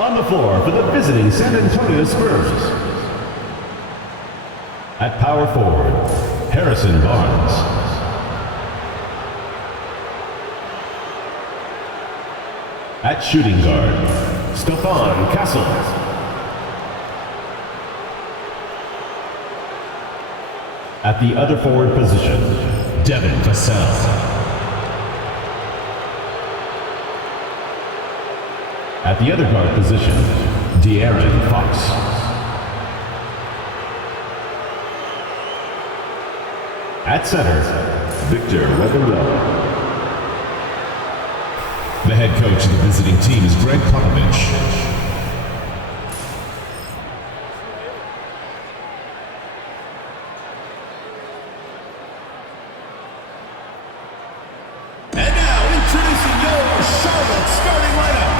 On the floor for the visiting San Antonio Spurs. At power forward, Harrison Barnes. At shooting guard, Stefan Vassell. At the other forward position, Devin Vassell. At the other guard position, De'Aaron Fox. At center, Victor Wembanyama. The head coach of the visiting team is Greg Popovich. And now, introducing your Charlotte starting lineup.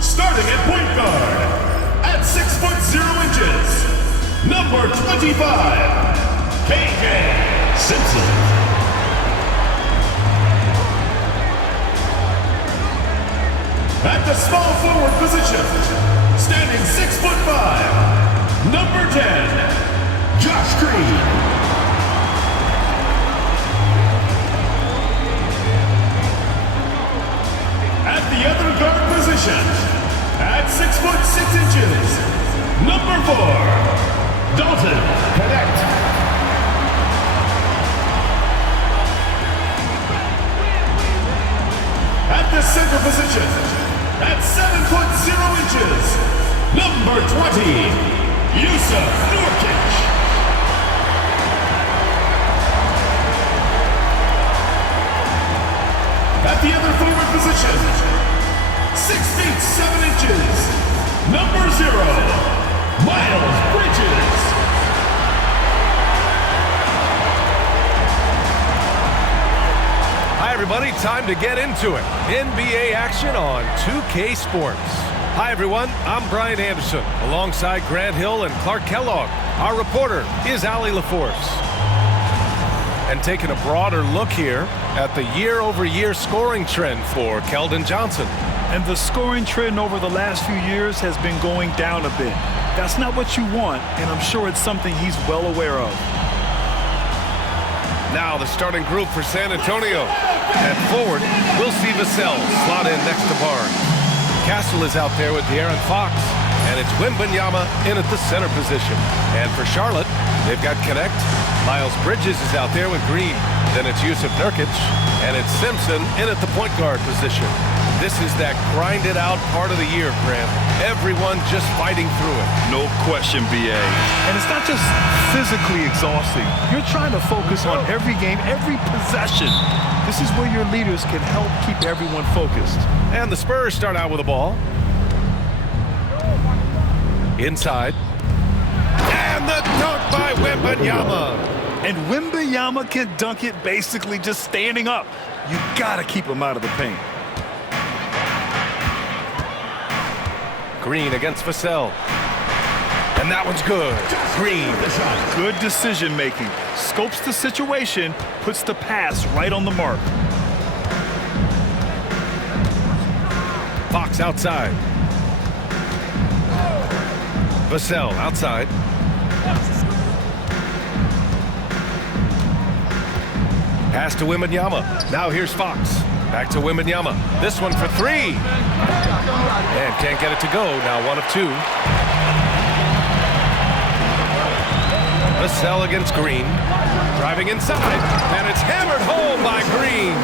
Starting at point guard, at 6'0", number 25, KJ Simpson. At the small forward position, standing 6'5", number 10, Josh Green. At the other guard position, at 6'6", number 4, Dalton Connect. At the center position, at 7'0", number 20, Yusuf Nurkic. At the other forward position, 6 feet 7 inches, number 0, Miles Bridges. Hi everybody, time to get into it. NBA action on 2K Sports. Hi everyone, I'm Brian Anderson, alongside Grant Hill and Clark Kellogg. Our reporter is Allie LaForce. And taking a broader look here at the year-over-year scoring trend for Keldon Johnson. And the scoring trend over the last few years has been going down a bit. That's not what you want, and I'm sure it's something he's well aware of. Now the starting group for San Antonio. At forward, we'll see Vassell slot in next to Barnes. Castle is out there with De'Aaron Fox, and it's Wembanyama in at the center position. And for Charlotte, they've got Connect. Miles Bridges is out there with Green. Then it's Yusuf Nurkic, and it's Simpson in at the point guard position. This is that grinded out part of the year, Grant. Everyone just fighting through it. No question, BA. And it's not just physically exhausting. You're trying to focus on every game, every possession. This is where your leaders can help keep everyone focused. And the Spurs start out with the ball. Inside. And the dunk by Wembanyama. And Wembanyama can dunk it basically just standing up. You gotta keep him out of the paint. Green against Vassell. And that one's good. Green. Good decision making. Scopes the situation, puts the pass right on the mark. Fox outside. Vassell outside. Pass to Wembanyama. Now here's Fox. Back to Wembanyama. This one for 3. And can't get it to go. Now 1 of 2. Vassell against Green. Driving inside. And it's hammered home by Green.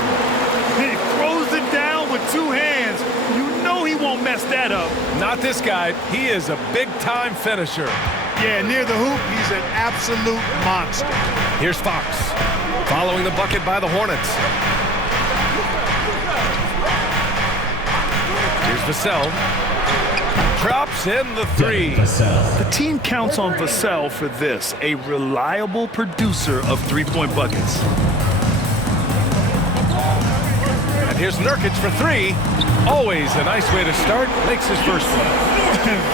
He throws it down with 2 hands. You know he won't mess that up. Not this guy. He is a big-time finisher. Yeah, near the hoop, he's an absolute monster. Here's Fox. Following the bucket by the Hornets. Here's Vassell. Drops in the 3. The team counts on Vassell for this, a reliable producer of 3-point buckets. here's Nurkic for three. Always a nice way to start. Makes his first one.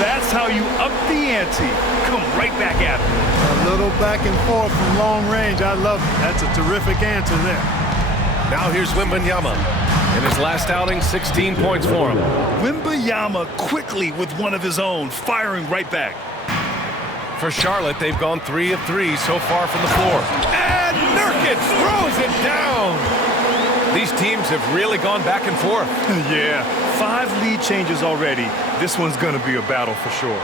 That's how you up the ante. Come right back at him. A little back and forth from long range. I love it. That's a terrific answer there. Now here's Wembanyama. In his last outing, 16 points for him. Wembanyama quickly with one of his own, firing right back. For Charlotte, they've gone 3 of 3 so far from the floor. And Nurkic throws it down. These teams have really gone back and forth. Yeah, 5 lead changes already. This one's going to be a battle for sure.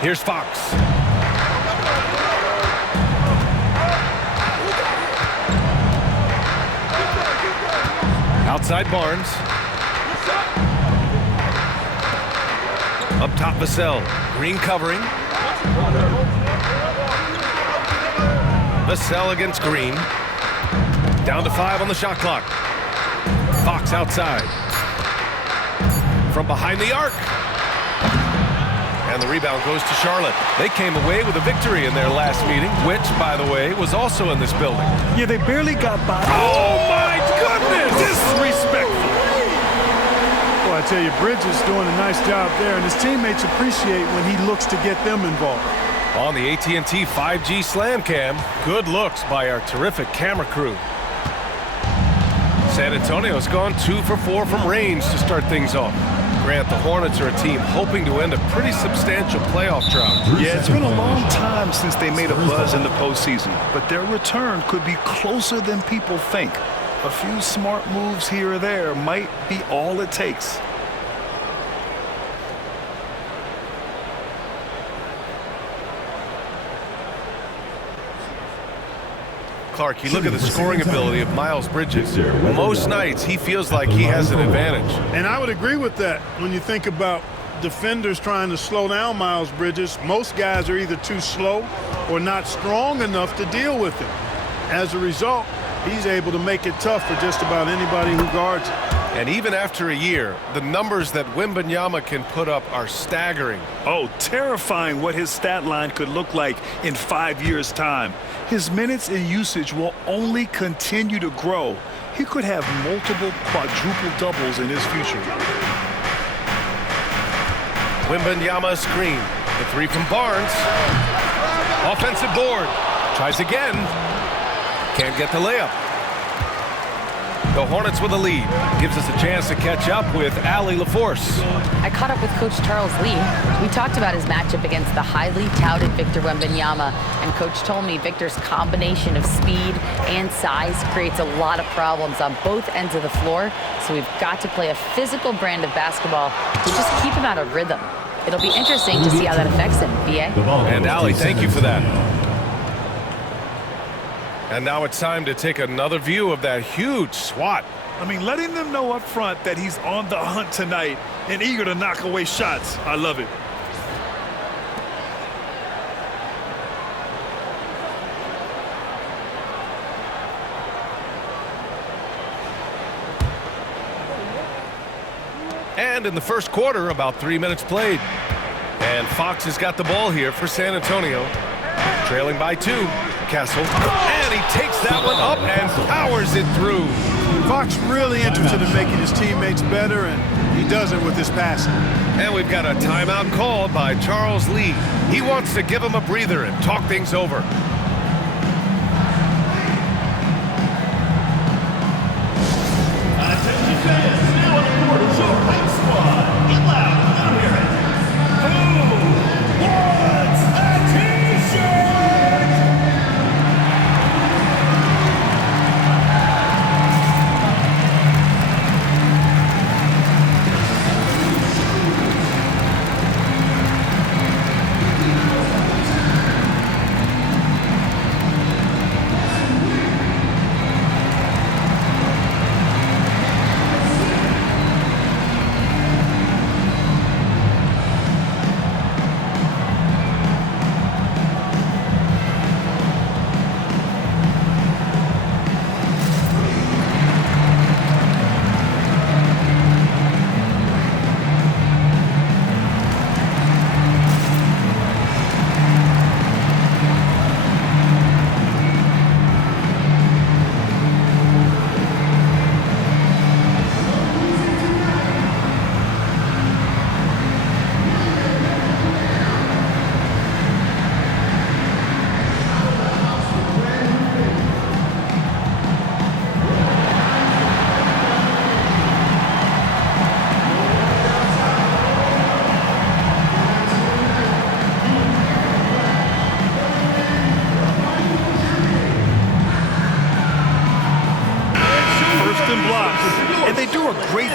Here's Fox. Outside Barnes. Up top Vassell. Green covering. Vassell against Green. Down to 5 on the shot clock. Fox outside. From behind the arc. And the rebound goes to Charlotte. They came away with a victory in their last meeting, which, by the way, was also in this building. Yeah, they barely got by. Oh, my goodness! Disrespectful. Well, I tell you, Bridges doing a nice job there, and his teammates appreciate when he looks to get them involved. On the AT&T 5G Slam Cam, good looks by our terrific camera crew. San Antonio's gone 2 for 4 from range to start things off. Grant, the Hornets are a team hoping to end a pretty substantial playoff drought. Yeah, it's been a long time since they made a buzz in the postseason, but their return could be closer than people think. A few smart moves here or there might be all it takes. Clark, you look at the scoring ability of Miles Bridges. Most nights, he feels like he has an advantage. And I would agree with that. When you think about defenders trying to slow down Miles Bridges, most guys are either too slow or not strong enough to deal with him. As a result, he's able to make it tough for just about anybody who guards him. And even after a year, the numbers that Wembanyama can put up are staggering. Oh, terrifying what his stat line could look like in 5 years' time. His minutes and usage will only continue to grow. He could have multiple quadruple doubles in his future. Wembanyama screen. The 3 from Barnes. Offensive board. Tries again. Can't get the layup. The Hornets with a lead. Gives us a chance to catch up with Allie LaForce. I caught up with Coach Charles Lee. We talked about his matchup against the highly touted Victor Wembanyama, and Coach told me Victor's combination of speed and size creates a lot of problems on both ends of the floor, so we've got to play a physical brand of basketball to just keep him out of rhythm. It'll be interesting to see how that affects him, B.A. And Allie, thank you for that. And now it's time to take another view of that huge swat. I mean, letting them know up front that he's on the hunt tonight and eager to knock away shots. I love it. And in the first quarter, about 3 minutes played. And Fox has got the ball here for San Antonio. Trailing by 2. Castle. And he takes that one up and powers it through. Fox really interested in making his teammates better, and he does it with his passing. And we've got a timeout called by Charles Lee. He wants to give him a breather and talk things over. Attention fans, now on the court is your race squad. Get loud, let 'em hear it. Who wants a t-shirt?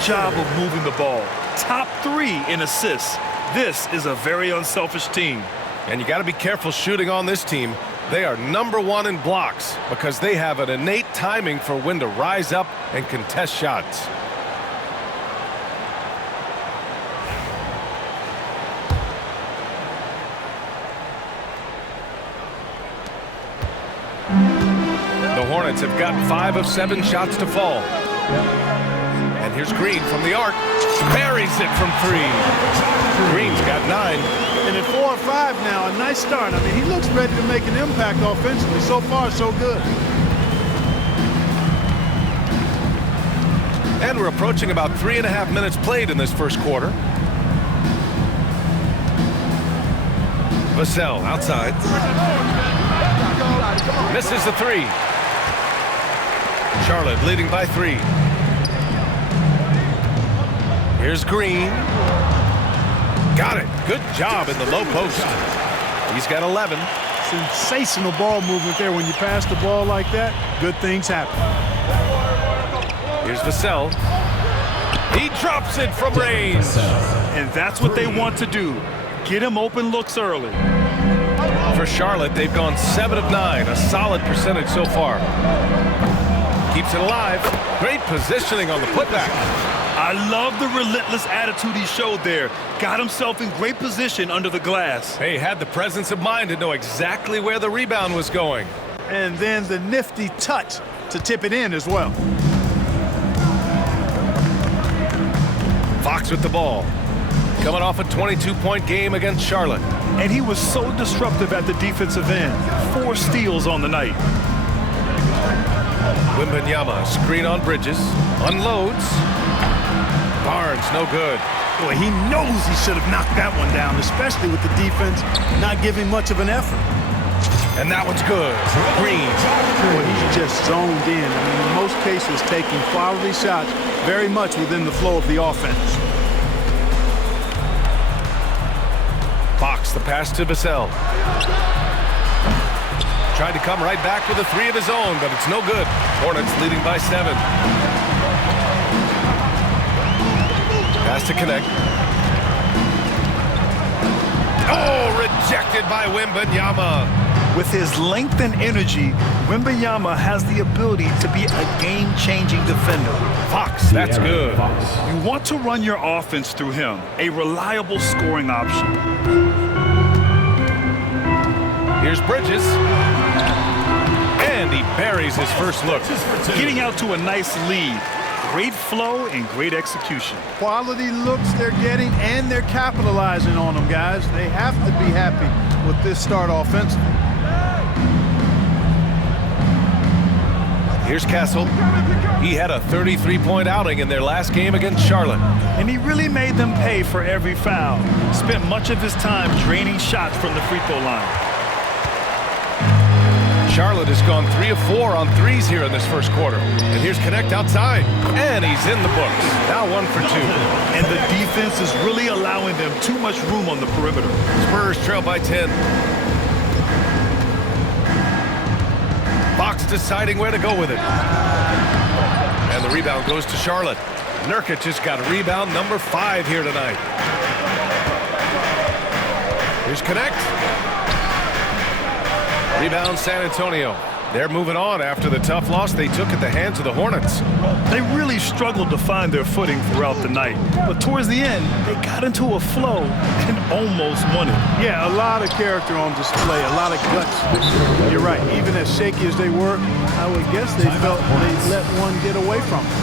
job of moving the ball. Top 3 in assists. This is a very unselfish team. And you got to be careful shooting on this team. They are #1 in blocks because they have an innate timing for when to rise up and contest shots. The Hornets have got 5 of 7 shots to fall. And here's Green from the arc. Buries it from 3. Green's got 9. And at 4 or 5 now, a nice start. I mean, he looks ready to make an impact offensively. So far, so good. And we're approaching about 3.5 minutes played in this first quarter. Vassell outside. Misses the 3. Charlotte leading by 3. Here's Green. Got it. Good job in the low post. He's got 11. Sensational ball movement there. When you pass the ball like that, good things happen. Here's Vassell. He drops it from range. And that's what they want to do. Get him open looks early. For Charlotte, they've gone 7 of 9, a solid percentage so far. Keeps it alive. Great positioning on the putback. I love the relentless attitude he showed there. Got himself in great position under the glass. Hey, had the presence of mind to know exactly where the rebound was going. And then the nifty touch to tip it in as well. Fox with the ball. Coming off a 22-point game against Charlotte. And he was so disruptive at the defensive end. 4 steals on the night. Wembanyama, screen on Bridges. Unloads. Barnes, no good. Boy, he knows he should have knocked that one down, especially with the defense not giving much of an effort. And that one's good. Green. Boy, he's just zoned in. I mean, in most cases, taking quality shots very much within the flow of the offense. Fox, the pass to Vassell. Tried to come right back with a 3 of his own, but it's no good. Hornets leading by 7. Pass to connect. Oh, rejected by Wembanyama. With his length and energy, Wembanyama has the ability to be a game-changing defender. Fox, that's good. You want to run your offense through him, a reliable scoring option. Here's Bridges. And he buries his first look. Getting out to a nice lead. Great flow and great execution. Quality looks they're getting, and they're capitalizing on them, guys. They have to be happy with this start offensively. Here's Castle. He had a 33-point outing in their last game against Charlotte. And he really made them pay for every foul. Spent much of his time draining shots from the free throw line. Charlotte has gone 3 of 4 on threes here in this first quarter. And here's Connect outside. And he's in the books. Now 1 for 2. And the defense is really allowing them too much room on the perimeter. Spurs trail by 10. Fox deciding where to go with it. And the rebound goes to Charlotte. Nurkic just got rebound number 5 here tonight. Here's Connect. Rebound San Antonio. They're moving on after the tough loss they took at the hands of the Hornets. They really struggled to find their footing throughout the night. But towards the end, they got into a flow and almost won it. Yeah, a lot of character on display, a lot of guts. You're right. Even as shaky as they were, I would guess they felt they let one get away from them.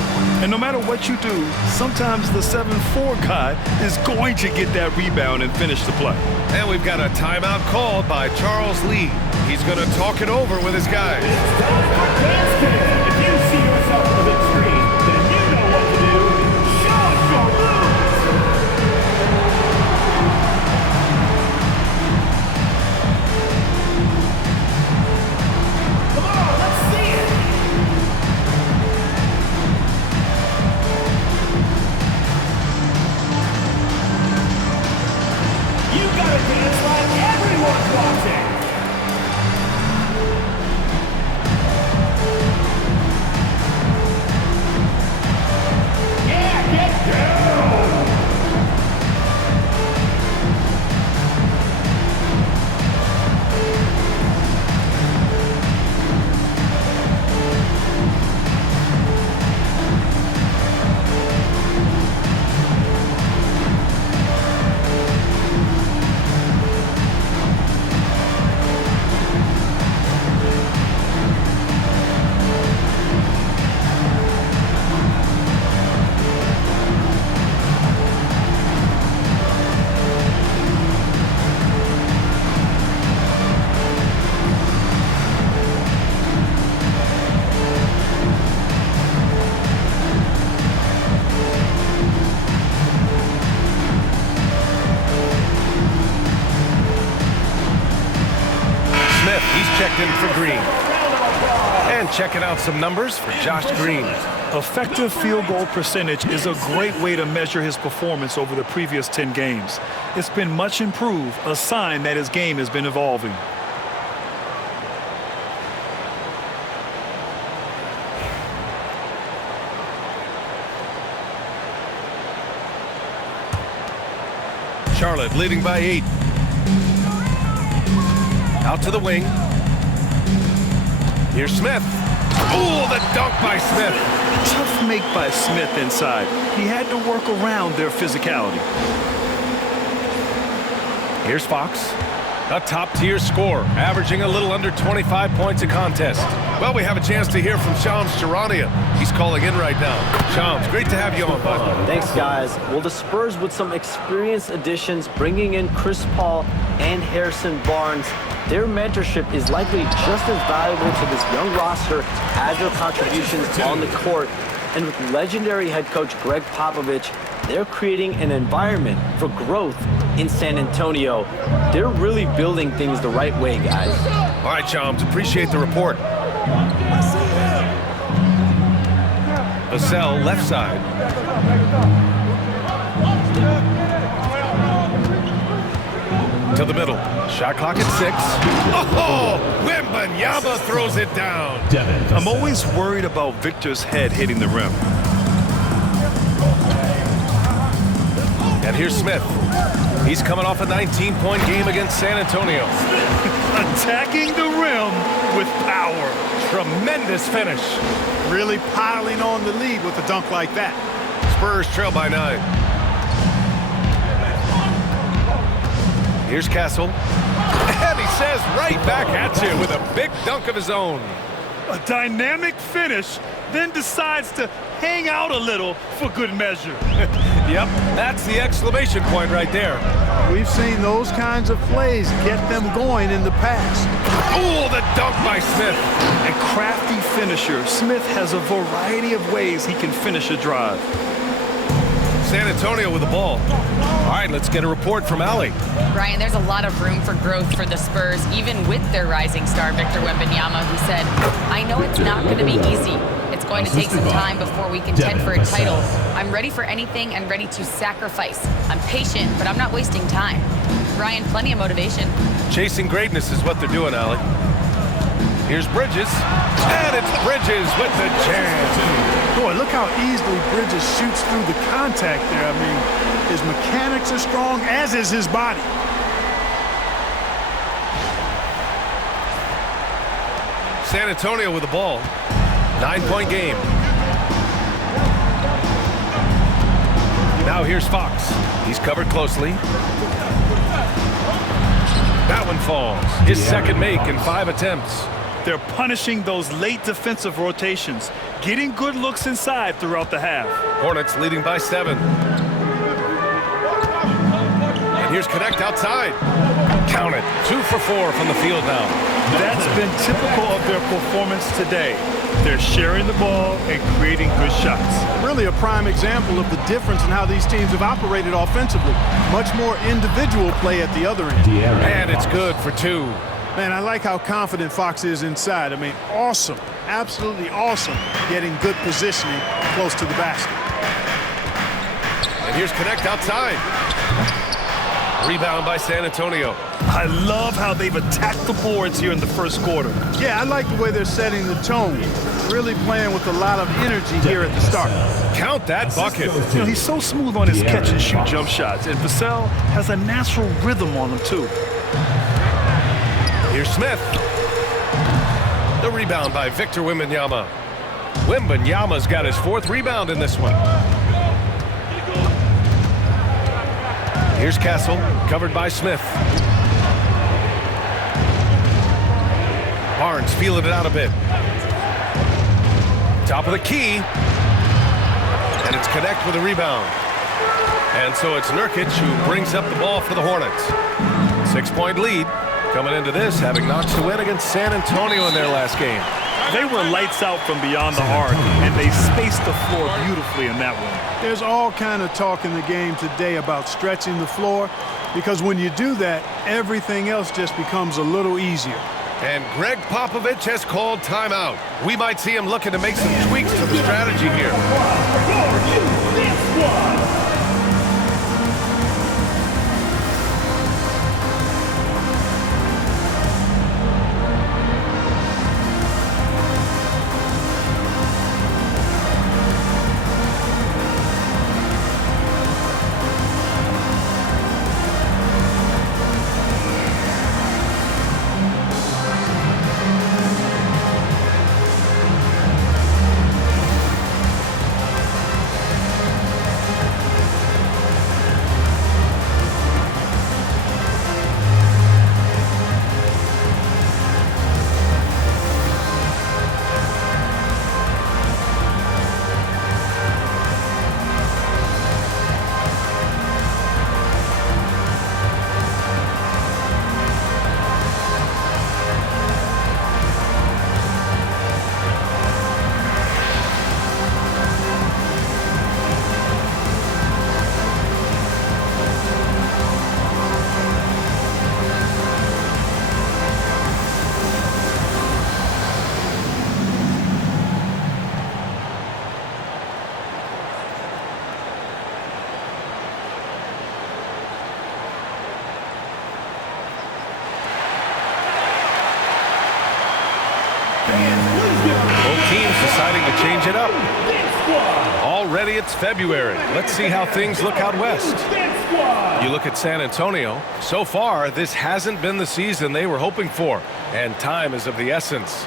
And no matter what you do, sometimes the 7-4 guy is going to get that rebound and finish the play. And we've got a timeout called by Charles Lee. He's going to talk it over with his guys. It's time for dance pit. If you see yourself on the big screen, then you know what to do. Show us your moves. Come on, let's see it. You gotta dance like everyone's watching. checked in for Green. And checking out some numbers for Josh Green. Effective field goal percentage is a great way to measure his performance over the previous 10 games. It's been much improved, a sign that his game has been evolving. Charlotte leading by 8. Out to the wing. Here's Smith. Oh, the dunk by Smith. Tough make by Smith inside. He had to work around their physicality. Here's Fox. A top-tier scorer, averaging a little under 25 points a contest. Well, we have a chance to hear from Shams Charania. He's calling in right now. Shams, great to have you on, bud. Thanks, guys. Well, the Spurs with some experienced additions, bringing in Chris Paul and Harrison Barnes, their mentorship is likely just as valuable to this young roster as their contributions on the court. And with legendary head coach Greg Popovich, they're creating an environment for growth in San Antonio. They're really building things the right way, guys. All right, Shams, appreciate the report. Vassell, left side. To the middle. Shot clock at 6. Oh, Wembanyama throws it down. Devin. I'm always worried about Victor's head hitting the rim. And here's Smith. He's coming off a 19-point game against San Antonio. Attacking the rim with power. Tremendous finish. Really piling on the lead with a dunk like that. Spurs trail by 9. Here's Castle. And he says right back at you with a big dunk of his own. A dynamic finish, then decides to hang out a little for good measure. Yep, that's the exclamation point right there. We've seen those kinds of plays get them going in the past. Oh, the dunk by Smith. A crafty finisher, Smith has a variety of ways he can finish a drive. San Antonio with the ball. All right, let's get a report from Allie. Brian, there's a lot of room for growth for the Spurs, even with their rising star, Victor Wembanyama, who said, I know it's not going to be easy. It's going to take some time before we contend for a title. I'm ready for anything and ready to sacrifice. I'm patient, but I'm not wasting time. Brian, plenty of motivation. Chasing greatness is what they're doing, Allie. Here's Bridges. And it's Bridges with the jam. Boy, look how easily Bridges shoots through the contact there. I mean, his mechanics are strong, as is his body. San Antonio with the ball. 9-point game. Now here's Fox. He's covered closely. That one falls. His second make in 5 attempts. They're punishing those late defensive rotations, getting good looks inside throughout the half. Hornets leading by 7. And here's Connect outside. Count it. 2 for 4 from the field now. That's been typical of their performance today. They're sharing the ball and creating good shots. Really a prime example of the difference in how these teams have operated offensively. Much more individual play at the other end. And it's good for 2. Man, I like how confident Fox is inside. I mean, awesome, absolutely awesome, getting good positioning close to the basket. And here's Connect outside. Rebound by San Antonio. I love how they've attacked the boards here in the first quarter. Yeah, I like the way they're setting the tone. Really playing with a lot of energy here at the start. Count that bucket. You know, he's so smooth on his catch-and-shoot jump shots, and Vassell has a natural rhythm on him, too. Here's Smith. The rebound by Victor Wembanyama. Wembanyama's got his 4th rebound in this one. Here's Castle, covered by Smith. Barnes feeling it out a bit. Top of the key. And it's Connect with a rebound. And so it's Nurkic who brings up the ball for the Hornets. 6-point lead. Coming into this, having notched a win against San Antonio in their last game. They were lights out from beyond the arc, and they spaced the floor beautifully in that one. There's all kind of talk in the game today about stretching the floor, because when you do that, everything else just becomes a little easier. And Greg Popovich has called timeout. We might see him looking to make some tweaks to the strategy here. Both teams deciding to change it up. Already it's February. Let's see how things look out west. You look at San Antonio. So far, this hasn't been the season they were hoping for, and time is of the essence.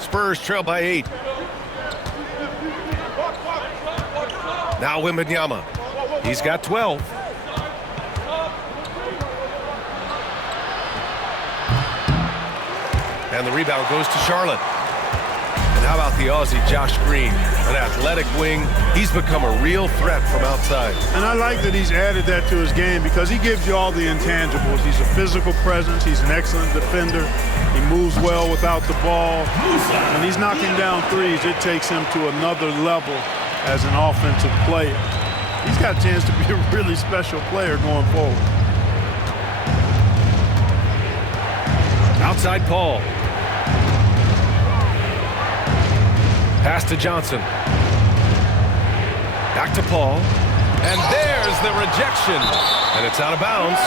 Spurs trail by 8. Now Wembanyama. He's got 12. And the rebound goes to Charlotte. And how about the Aussie Josh Green? An athletic wing. He's become a real threat from outside. And I like that he's added that to his game because he gives you all the intangibles. He's a physical presence. He's an excellent defender. He moves well without the ball. When he's knocking down threes, it takes him to another level as an offensive player. He's got a chance to be a really special player going forward. Outside Paul. Pass to Johnson. Back to Paul. And there's the rejection. And it's out of bounds.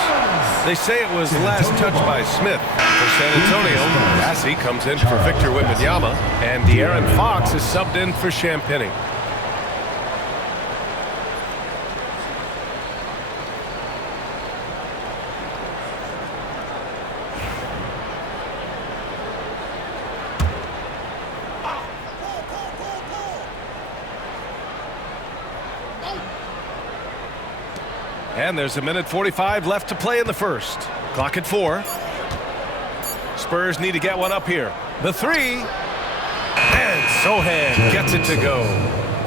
They say it was last touched by Smith for San Antonio. Vassell comes in for Victor Wembanyama. And De'Aaron Fox is subbed in for Champagny. And there's 1:45 left to play in the first. Clock at 4. Spurs need to get one up here. The 3. And Sohan gets it to go.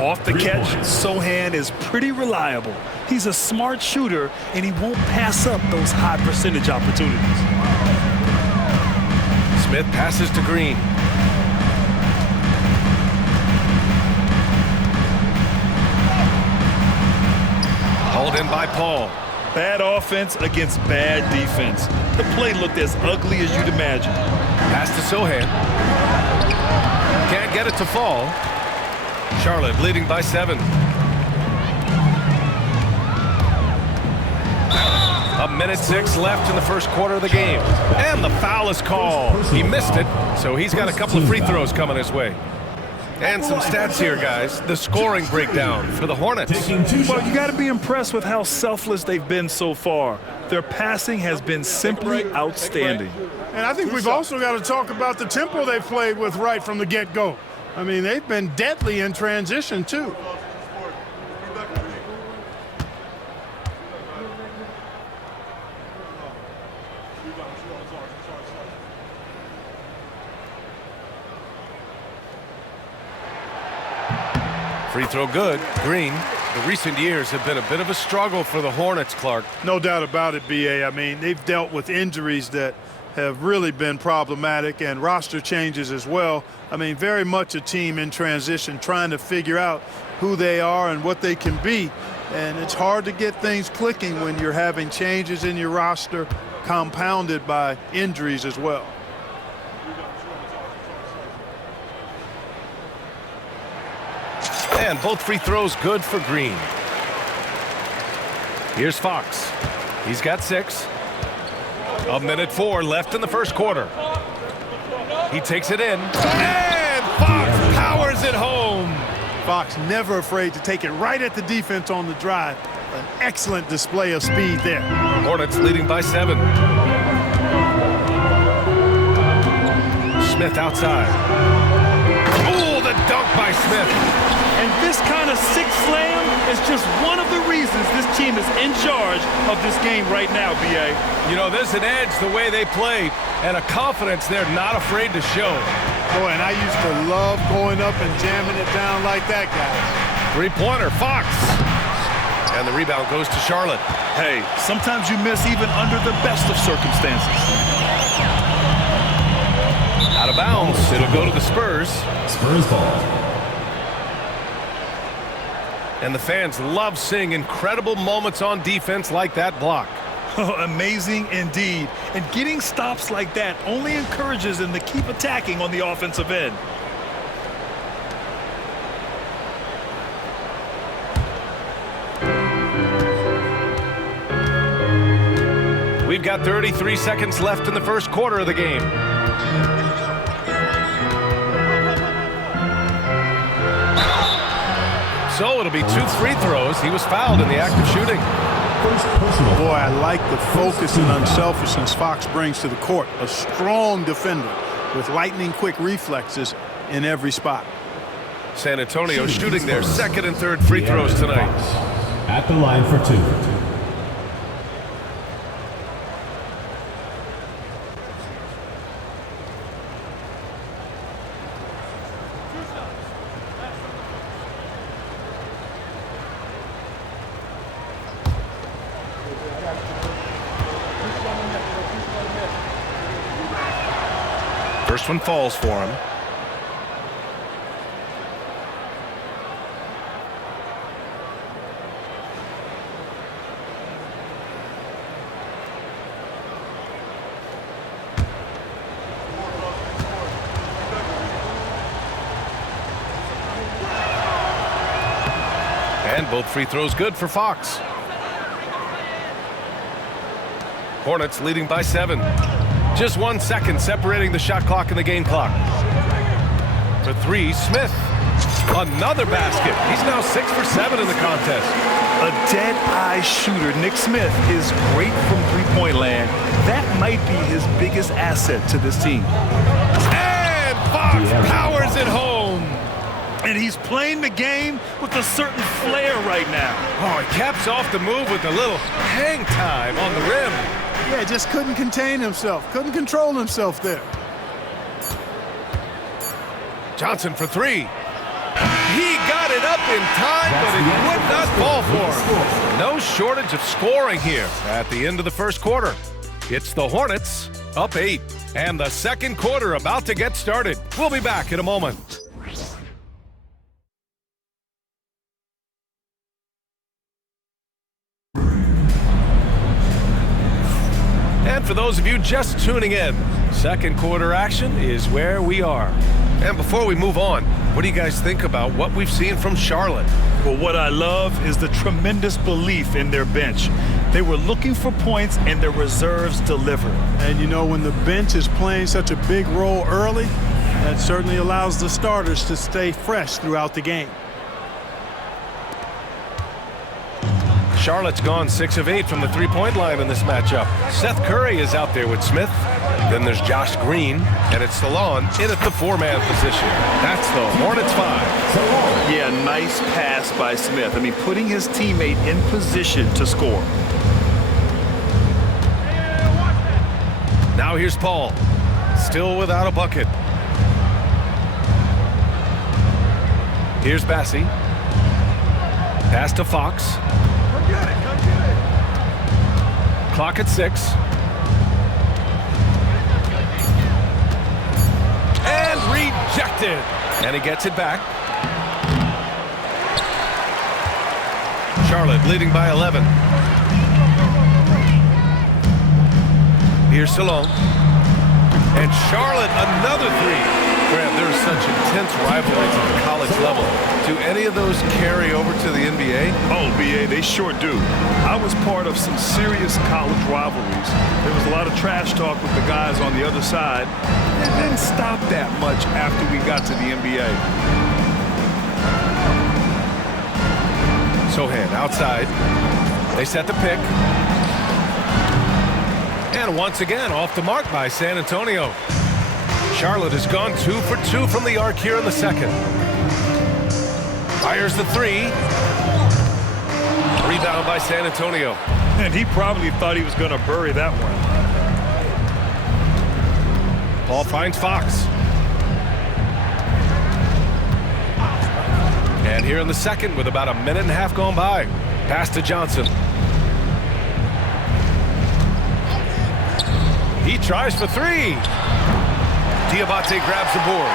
Off the catch, Sohan is pretty reliable. He's a smart shooter, and he won't pass up those high percentage opportunities. Smith passes to Green. Hauled in by Paul. Bad offense against bad defense. The play looked as ugly as you'd imagine. Pass to Sohan. Can't get it to fall. Charlotte leading by 7. A 1:06 left in the first quarter of the game. And the foul is called. He missed it, so he's got a couple of free throws coming his way. And some stats here, guys. The scoring breakdown for the Hornets. Well, you got to be impressed with how selfless they've been so far. Their passing has been simply outstanding. And I think we've also got to talk about the tempo they played with right from the get-go. I mean, they've been deadly in transition, too. Free throw good. Green. The recent years have been a bit of a struggle for the Hornets, Clark. No doubt about it, B.A. I mean, they've dealt with injuries that have really been problematic, and roster changes as well. I mean, very much a team in transition, trying to figure out who they are and what they can be. And it's hard to get things clicking when you're having changes in your roster compounded by injuries as well. And both free throws good for Green. Here's Fox. He's got 6. 1:04 left in the first quarter. He takes it in. And Fox powers it home. Fox never afraid to take it right at the defense on the drive. An excellent display of speed there. Hornets leading by 7. Smith outside. Oh, the dunk by Smith. And this kind of sick slam is just one of the reasons this team is in charge of this game right now, B.A. You know, there's an edge the way they play and a confidence they're not afraid to show. Boy, and I used to love going up and jamming it down like that, guys. Three-pointer, Fox. And the rebound goes to Charlotte. Hey, sometimes you miss even under the best of circumstances. Out of bounds. It'll go to the Spurs. Spurs ball. And the fans love seeing incredible moments on defense like that block. Oh, amazing indeed. And getting stops like that only encourages them to keep attacking on the offensive end. We've got 33 seconds left in the first quarter of the game. So it'll be 2 free throws. He was fouled in the act of shooting. Boy, I like the focus and unselfishness Fox brings to the court. A strong defender with lightning-quick reflexes in every spot. San Antonio shooting their second and third free throws tonight. At the line for 2. First one falls for him. And both free throws good for Fox. Hornets leading by 7. Just 1 second separating the shot clock and the game clock. For 3, Smith. Another basket. He's now 6 for 7 in the contest. A dead-eye shooter, Nick Smith, is great from three-point land. That might be his biggest asset to this team. And Fox powers it home. And he's playing the game with a certain flair right now. Oh, he caps off the move with a little hang time on the rim. Yeah, just couldn't contain himself. Couldn't control himself there. Johnson for 3. He got it up in time, but it would not fall for him. No shortage of scoring here at the end of the first quarter. It's the Hornets up 8, and the second quarter about to get started. We'll be back in a moment. And for those of you just tuning in, second quarter action is where we are. And before we move on, what do you guys think about what we've seen from Charlotte? Well, what I love is the tremendous belief in their bench. They were looking for points, and their reserves delivered. And you know, when the bench is playing such a big role early, that certainly allows the starters to stay fresh throughout the game. Charlotte's gone 6 of 8 from the three-point line in this matchup. Seth Curry is out there with Smith. Then there's Josh Green, and it's Salon in at the 4-man position. That's the Hornets 5. Yeah, nice pass by Smith. I mean, putting his teammate in position to score. Now here's Paul, still without a bucket. Here's Vassell. Pass to Fox. Clock at 6. deflected. And he gets it back. Charlotte leading by 11. Here's Salone. And Charlotte, another three. Grant, there's such intense rivalries at the college level. Do any of those carry over to the NBA? Oh, BA, they sure do. I was part of some serious college rivalries. There was a lot of trash talk with the guys on the other side. It didn't stop that much after we got to the NBA. Sohan outside. They set the pick. And once again, off the mark by San Antonio. Charlotte has gone 2 for 2 from the arc here in the second. Fires the three. Rebound by San Antonio. And he probably thought he was going to bury that one. Ball finds Fox. And here in the second with about a minute and a half gone by. Pass to Johnson. He tries for three. Diabate grabs the board.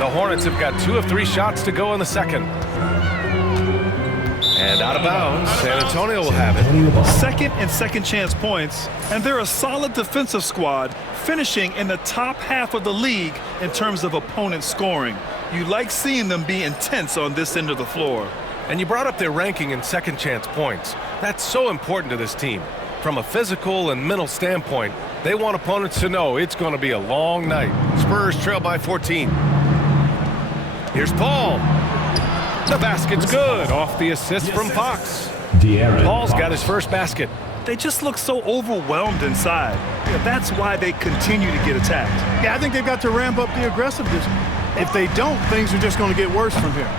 The Hornets have got 2 of 3 shots to go in the second. And out of bounds, San Antonio will have it. Second and second chance points, and they're a solid defensive squad, finishing in the top half of the league in terms of opponent scoring. You like seeing them be intense on this end of the floor. And you brought up their ranking in second chance points. That's so important to this team. From a physical and mental standpoint, they want opponents to know it's going to be a long night. Spurs trail by 14. Here's Paul. The basket's good off the assist from Fox. Paul's got his first basket. They just look so overwhelmed inside. Yeah, that's why they continue to get attacked. Yeah, I think they've got to ramp up the aggressiveness. If they don't, things are just going to get worse from here.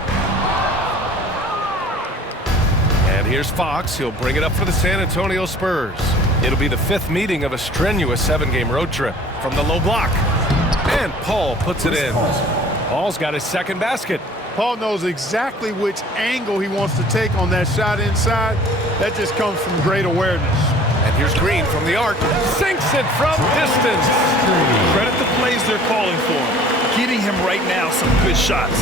And here's Fox. He'll bring it up for the San Antonio Spurs. It'll be the 5th meeting of a strenuous 7-game road trip from the low block. And Paul puts it in. Paul's got his second basket. Paul knows exactly which angle he wants to take on that shot inside. That just comes from great awareness. And here's Green from the arc. Sinks it from distance. Credit the plays they're calling for. Getting him right now some good shots.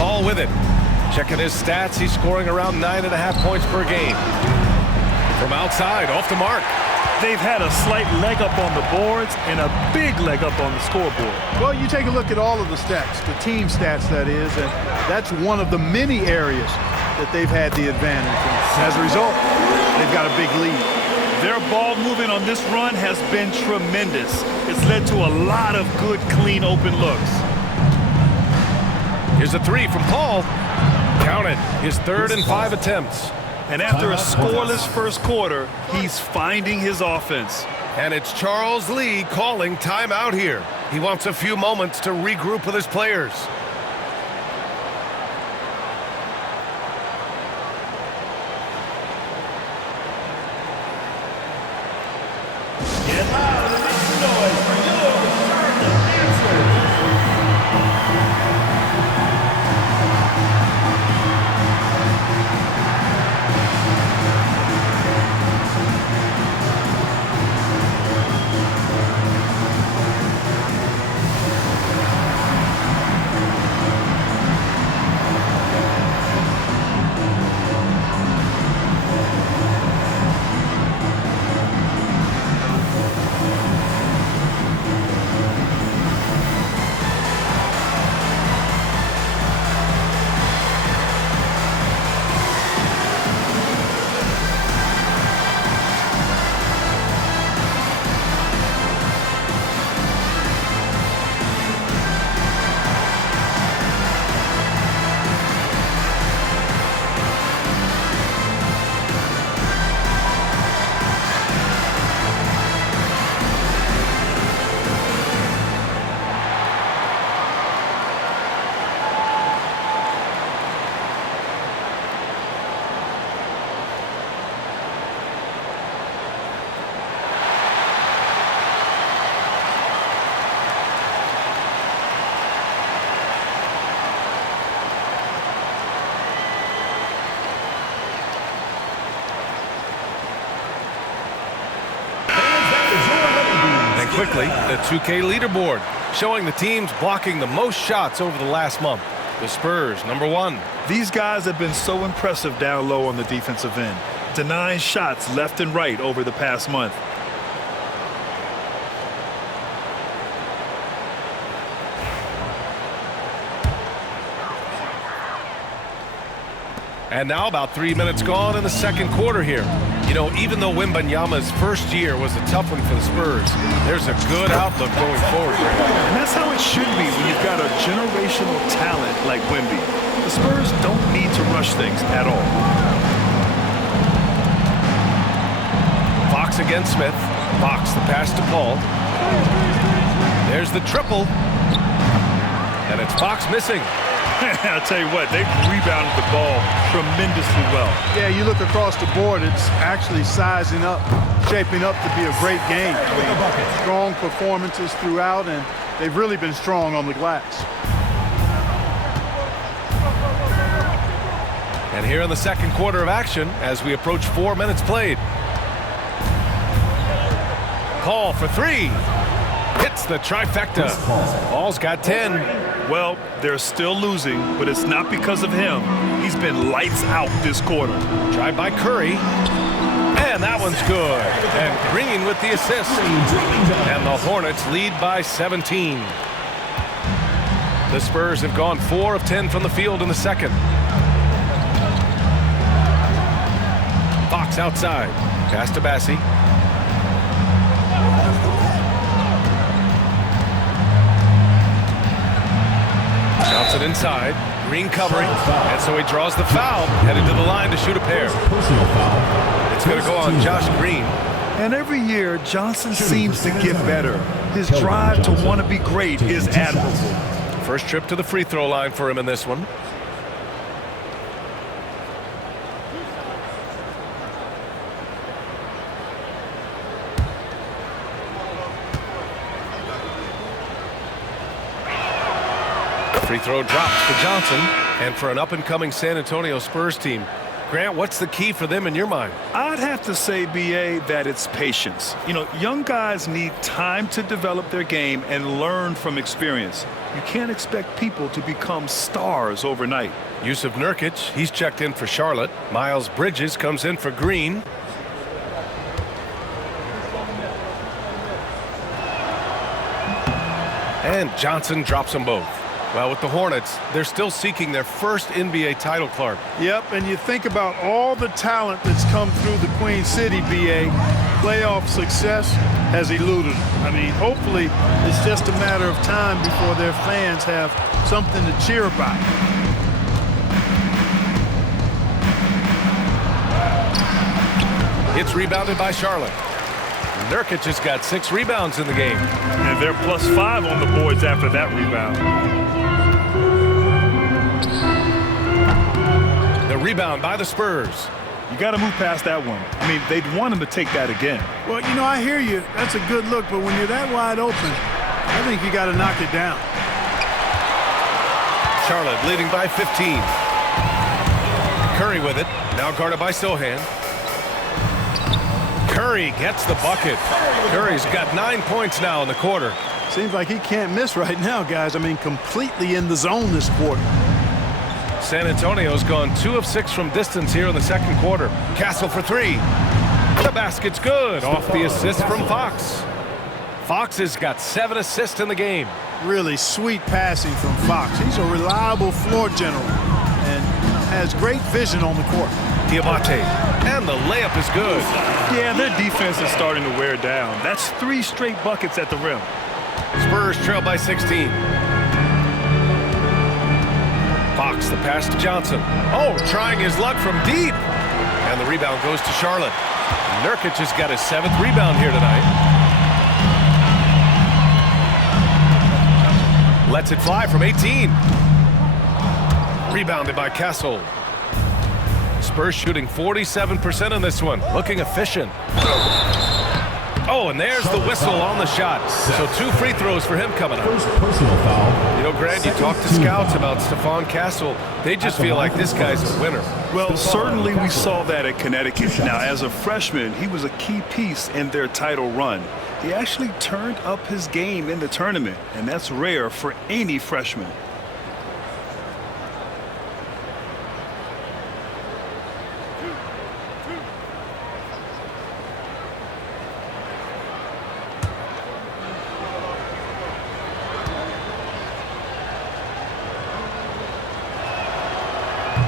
Paul with it. Checking his stats, he's scoring around 9.5 points per game. From outside, off the mark. They've had a slight leg up on the boards and a big leg up on the scoreboard. Well, you take a look at all of the stats, the team stats that is, and that's one of the many areas that they've had the advantage. And as a result, they've got a big lead. Their ball movement on this run has been tremendous. It's led to a lot of good, clean, open looks. Here's a three from Paul. Counted. His 3rd and 5 attempts. And after a scoreless first quarter, he's finding his offense. And it's Charles Lee calling timeout here. He wants a few moments to regroup with his players. Get loud and make some noise for your Charlotte Dancers. quickly, the 2K leaderboard, showing the teams blocking the most shots over the last month. The Spurs, number 1. These guys have been so impressive down low on the defensive end, denying shots left and right over the past month. And now about 3 minutes gone in the second quarter here. You know, even though Wembanyama's first year was a tough one for the Spurs, there's a good outlook going forward. And that's how it should be when you've got a generational talent like Wemby. The Spurs don't need to rush things at all. Fox against Smith. Fox, the pass to Paul. There's the triple. And it's Fox missing. I'll tell you what, they've rebounded the ball tremendously well. Yeah, you look across the board, it's actually sizing up, shaping up to be a great game. Strong performances throughout, and they've really been strong on the glass. And here in the second quarter of action, as we approach 4 minutes played. Call for 3. Hits the trifecta. Paul's got 10. Well, they're still losing, but it's not because of him. He's been lights out this quarter. Tried by Curry. And that one's good. And Green with the assist. And the Hornets lead by 17. The Spurs have gone 4 of 10 from the field in the second. Fox outside. Pass to Vassell. Johnson inside. Green covering. And so he draws the foul. Headed to the line to shoot a pair. It's going to go on Josh Green. And every year, Johnson seems to get better. His drive to want to be great is admirable. First trip to the free throw line for him in this one. Free throw drops for Johnson, and for an up-and-coming San Antonio Spurs team. Grant, what's the key for them in your mind? I'd have to say, B.A., that it's patience. You know, young guys need time to develop their game and learn from experience. You can't expect people to become stars overnight. Yusuf Nurkic, he's checked in for Charlotte. Miles Bridges comes in for Green. And Johnson drops them both. Well, with the Hornets, they're still seeking their first NBA title, Clark. Yep, and you think about all the talent that's come through the Queen City, BA. Playoff success has eluded them. I mean, hopefully it's just a matter of time before their fans have something to cheer about. It's rebounded by Charlotte. Nurkic has got 6 rebounds in the game. And they're +5 on the boards after that rebound. The rebound by the Spurs. You got to move past that one. I mean, they'd want him to take that again. Well, you know, I hear you. That's a good look, but when you're that wide open, I think you got to knock it down. Charlotte leading by 15. Curry with it. Now guarded by Sohan. Curry gets the bucket. Curry's got 9 points now in the quarter. Seems like he can't miss right now, guys. I mean, completely in the zone this quarter. San Antonio's gone 2 of 6 from distance here in the second quarter. Castle for 3. The basket's good off the assist from Fox. Fox has got 7 assists in the game. Really sweet passing from Fox. He's a reliable floor general and has great vision on the court. Diabate, and the layup is good. Yeah, their defense is starting to wear down. That's 3 straight buckets at the rim. Spurs trail by 16. Fox, the pass to Johnson. Oh, trying his luck from deep. And the rebound goes to Charlotte. Nurkic has got his 7th rebound here tonight. Lets it fly from 18. Rebounded by Castle. Spurs shooting 47% in this one. Looking efficient. Oh, and there's the whistle on the shot. So 2 free throws for him coming up. First personal foul. You know, Grant, you talk to scouts about Stephon Castle. They just feel like this guy's a winner. Well, certainly we saw that at Connecticut. Now, as a freshman, he was a key piece in their title run. He actually turned up his game in the tournament, and that's rare for any freshman.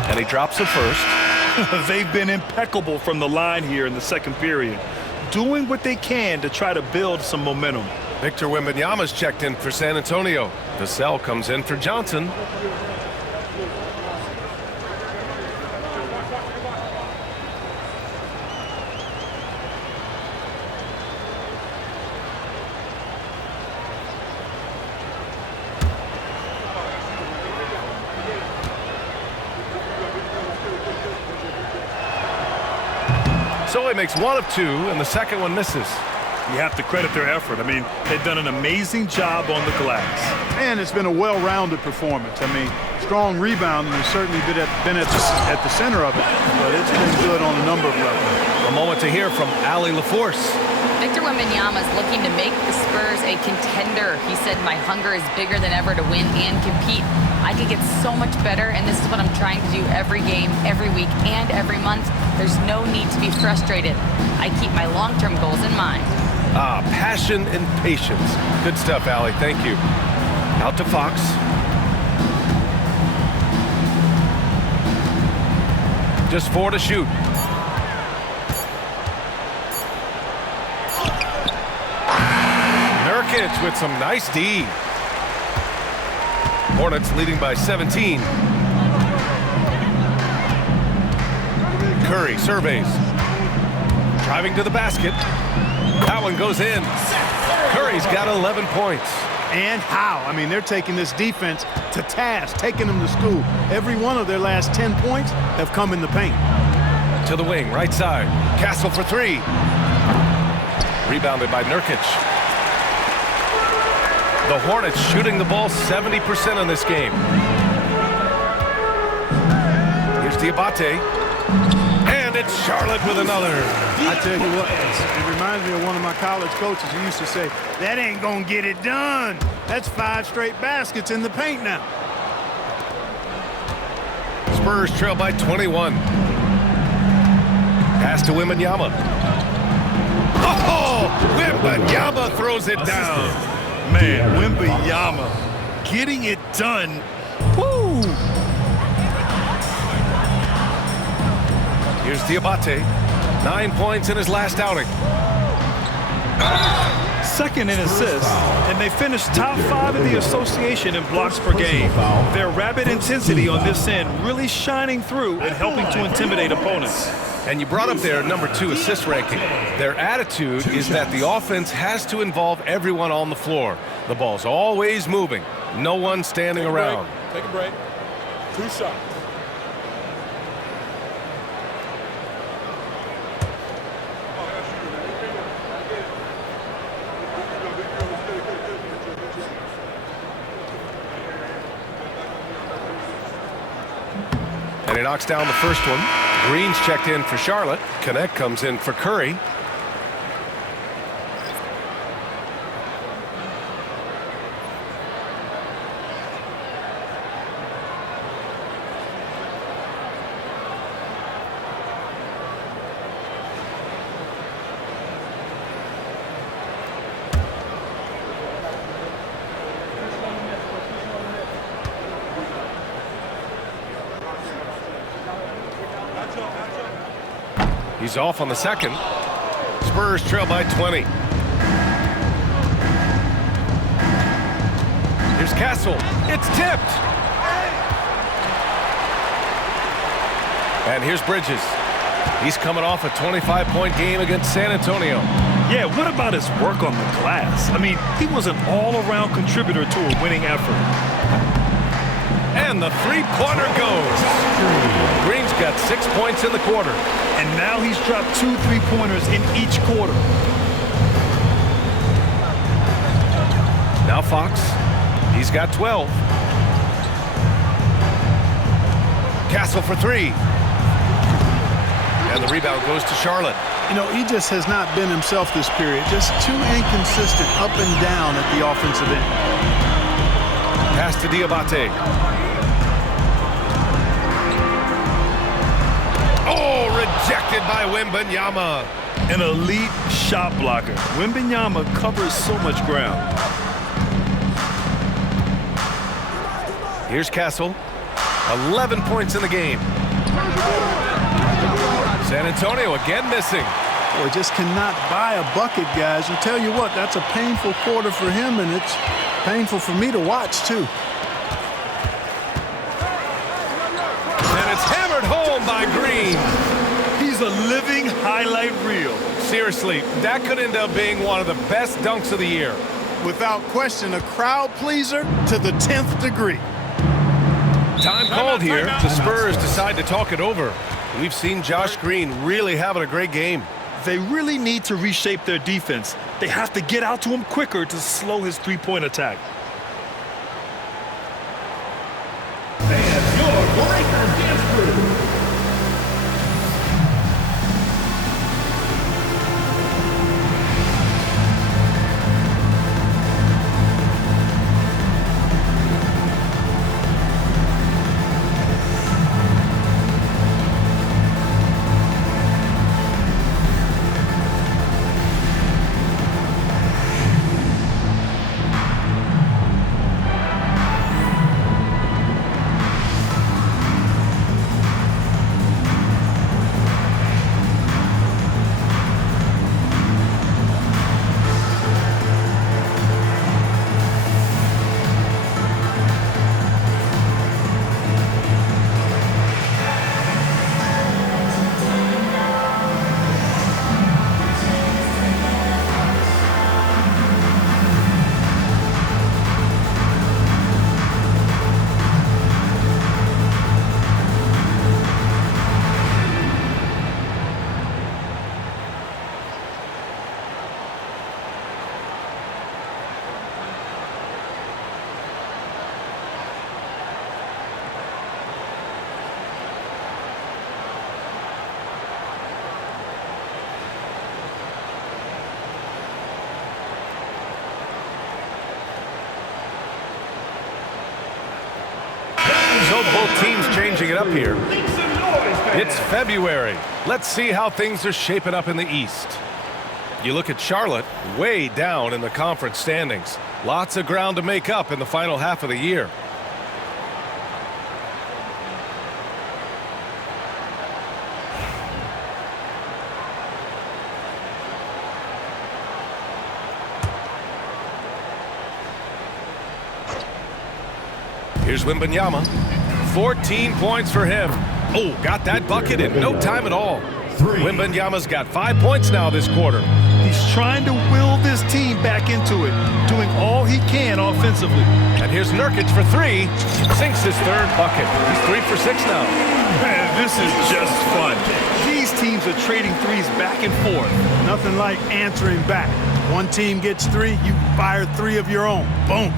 And he drops the first. They've been impeccable from the line here in the second period, doing what they can to try to build some momentum. Victor Wembanyama's checked in for San Antonio. Vassell comes in for Johnson. So he makes 1 of 2, and the second one misses. You have to credit their effort. I mean, they've done an amazing job on the glass. And it's been a well-rounded performance. I mean, strong rebounding has certainly been at the center of it, but it's been good on a number of levels. A moment to hear from Allie LaForce. Victor Wembanyama is looking to make the Spurs a contender. He said, "My hunger is bigger than ever to win and compete. I could get so much better, and this is what I'm trying to do every game, every week, and every month. There's no need to be frustrated. I keep my long-term goals in mind." Passion and patience. Good stuff, Allie. Thank you. Out to Fox. Just 4 to shoot. Nurkic with some nice D. Hornets leading by 17. Curry surveys. Driving to the basket. That one goes in. Curry's got 11 points. And how? I mean, they're taking this defense to task, taking them to school. Every one of their last 10 points have come in the paint. To the wing, right side. Castle for 3. Rebounded by Nurkic. The Hornets shooting the ball 70% in this game. Here's Diabate. And it's Charlotte with another. I tell you what, it reminds me of one of my college coaches who used to say, "That ain't gonna get it done." That's 5 straight baskets in the paint now. Spurs trail by 21. Pass to Wembanyama. Oh, Wembanyama throws it down. Man, Wembanyama getting it done. Woo! Here's Diabate. 9 points in his last outing. Second in assists, and they finished top 5 in the association in blocks per game. Their rapid intensity on this end really shining through and helping to intimidate opponents. And you brought up their number 2 assist ranking. Their attitude is that the offense has to involve everyone on the floor. The ball's always moving. No one standing around. Take a break. 2 shots. And he knocks down the first one. Green's checked in for Charlotte. Connect comes in for Curry. He's off on the second. Spurs trail by 20. Here's Castle. It's tipped. And here's Bridges. He's coming off a 25-point game against San Antonio. Yeah, what about his work on the glass? I mean, he was an all-around contributor to a winning effort. And the three-pointer goes. Green's got 6 points in the quarter. And now he's dropped 2 3-pointers in each quarter. Now Fox. He's got 12. Vassell for 3. And the rebound goes to Charlotte. You know, he just has not been himself this period. Just too inconsistent up and down at the offensive end. Pass to Diabate. Oh, rejected by Wembanyama. An elite shot blocker. Wembanyama covers so much ground. Here's Vassell. 11 points in the game. San Antonio again missing. Boy, just cannot buy a bucket, guys. And tell you what, that's a painful quarter for him, and it's painful for me to watch, too. And it's hammered home by Green. He's a living highlight reel. Seriously, that could end up being one of the best dunks of the year. Without question, a crowd pleaser to the 10th degree. Time called here. The Spurs decide to talk it over. We've seen Josh Green really having a great game. They really need to reshape their defense. They have to get out to him quicker to slow his three-point attack. And your Lakers dance crew. So both teams changing it up here. It's February. Let's see how things are shaping up in the East. You look at Charlotte, way down in the conference standings. Lots of ground to make up in the final half of the year. Here's Wembanyama. 14 points for him. Oh, got that bucket in no time at all. Wembanyama's got 5 points now this quarter. He's trying to will this team back into it, doing all he can offensively. And here's Nurkic for 3. Sinks his third bucket. He's 3 for 6 now. Man, this is just fun. These teams are trading threes back and forth. Nothing like answering back. One team gets 3, you fire 3 of your own. Boom.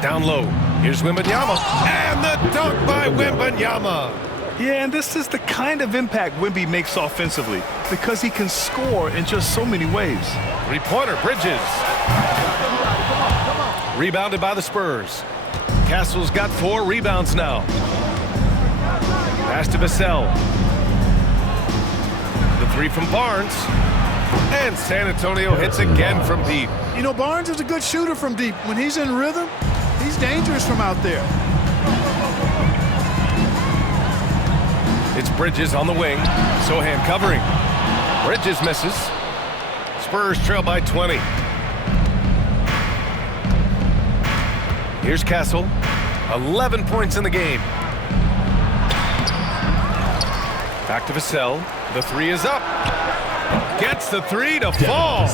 Down low. Here's Wembanyama. And the dunk by Wembanyama. Yeah, and this is the kind of impact Wemby makes offensively because he can score in just so many ways. Three-pointer, Bridges. Rebounded by the Spurs. Castle's got 4 rebounds now. Pass to Vassell. The 3 from Barnes. And San Antonio hits again from deep. You know, Barnes is a good shooter from deep. When he's in rhythm, he's dangerous from out there. It's Bridges on the wing. Sohan covering. Bridges misses. Spurs trail by 20. Here's Vassell. 11 points in the game. Back to Vassell. The 3 is up. Gets the 3 to fall.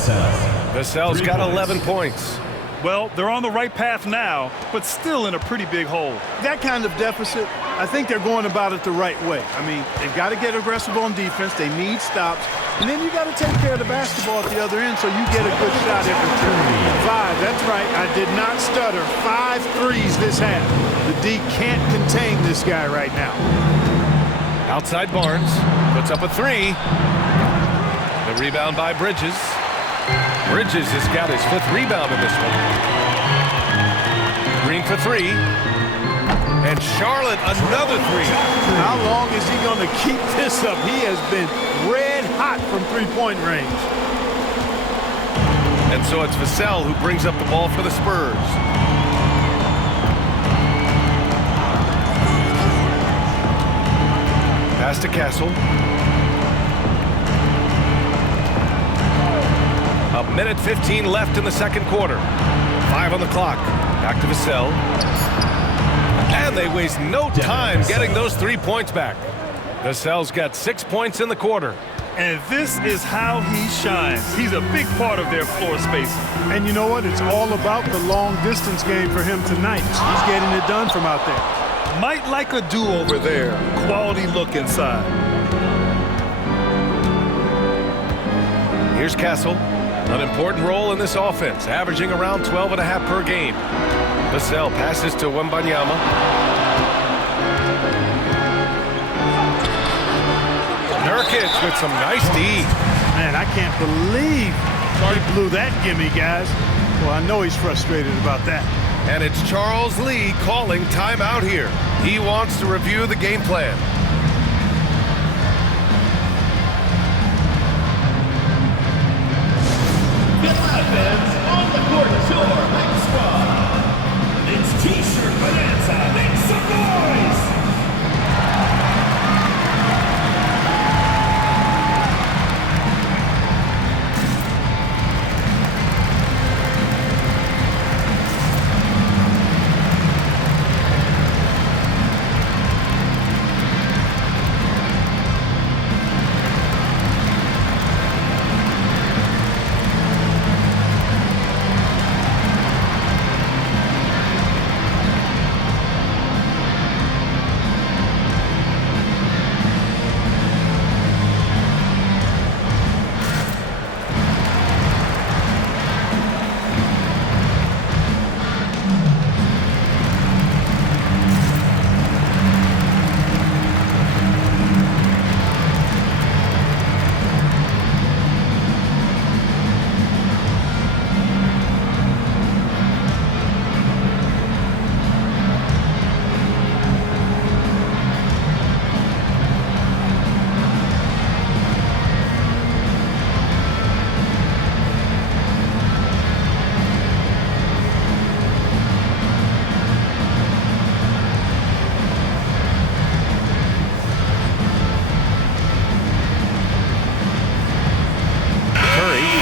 Vassell's got 11 points. Well, they're on the right path now, but still in a pretty big hole. That kind of deficit, I think they're going about it the right way. I mean, they've got to get aggressive on defense. They need stops. And then you got to take care of the basketball at the other end so you get a good shot every turn. 5, that's right. I did not stutter. 5 threes this half. The D can't contain this guy right now. Outside Barnes puts up a 3. The rebound by Bridges. Bridges has got his 5th rebound in this one. Green for 3. And Charlotte another 3. How long is he going to keep this up? He has been red hot from three-point range. And so it's Vassell who brings up the ball for the Spurs. Pass to Castle. A minute 15 left in the second quarter. 5 on the clock. Back to Vassell. And they waste no time getting those 3 points back. Vassell's got 6 points in the quarter. And this is how he shines. He's a big part of their floor spacing. And you know what? It's all about the long-distance game for him tonight. He's getting it done from out there. Might like a do-over there. Quality look inside. Here's Castle. An important role in this offense, averaging around 12.5 per game. Vassell passes to Wembanyama. Nurkic with some nice D. Man, I can't believe he blew that gimme, guys. Well, I know he's frustrated about that. And it's Charles Lee calling timeout here. He wants to review the game plan. Fans on the court, your hype squad. It's T-shirt bonanza. Make some noise.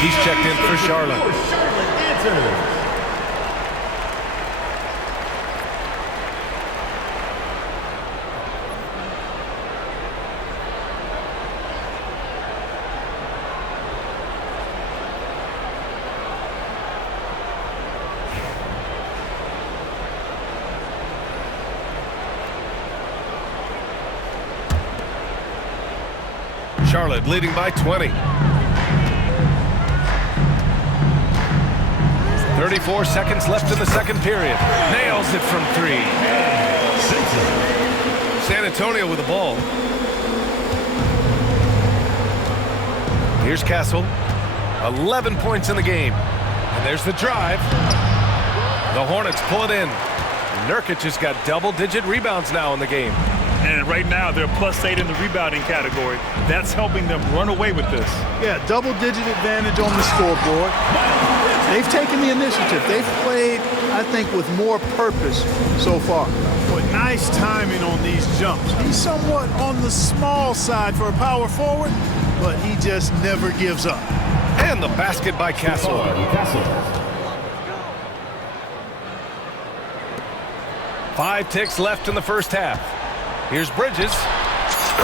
He's checked in for Charlotte. Charlotte answers. Charlotte leading by 20. 34 seconds left in the second period. Nails it from 3. San Antonio with the ball. Here's Castle. 11 points in the game. And there's the drive. The Hornets pull it in. Nurkic has got double-digit rebounds now in the game. And right now, they're +8 in the rebounding category. That's helping them run away with this. Yeah, double-digit advantage on the scoreboard. They've taken the initiative. They've played, I think, with more purpose so far. But nice timing on these jumps. He's somewhat on the small side for a power forward, but he just never gives up. And the basket by Castle. 5 ticks left in the first half. Here's Bridges.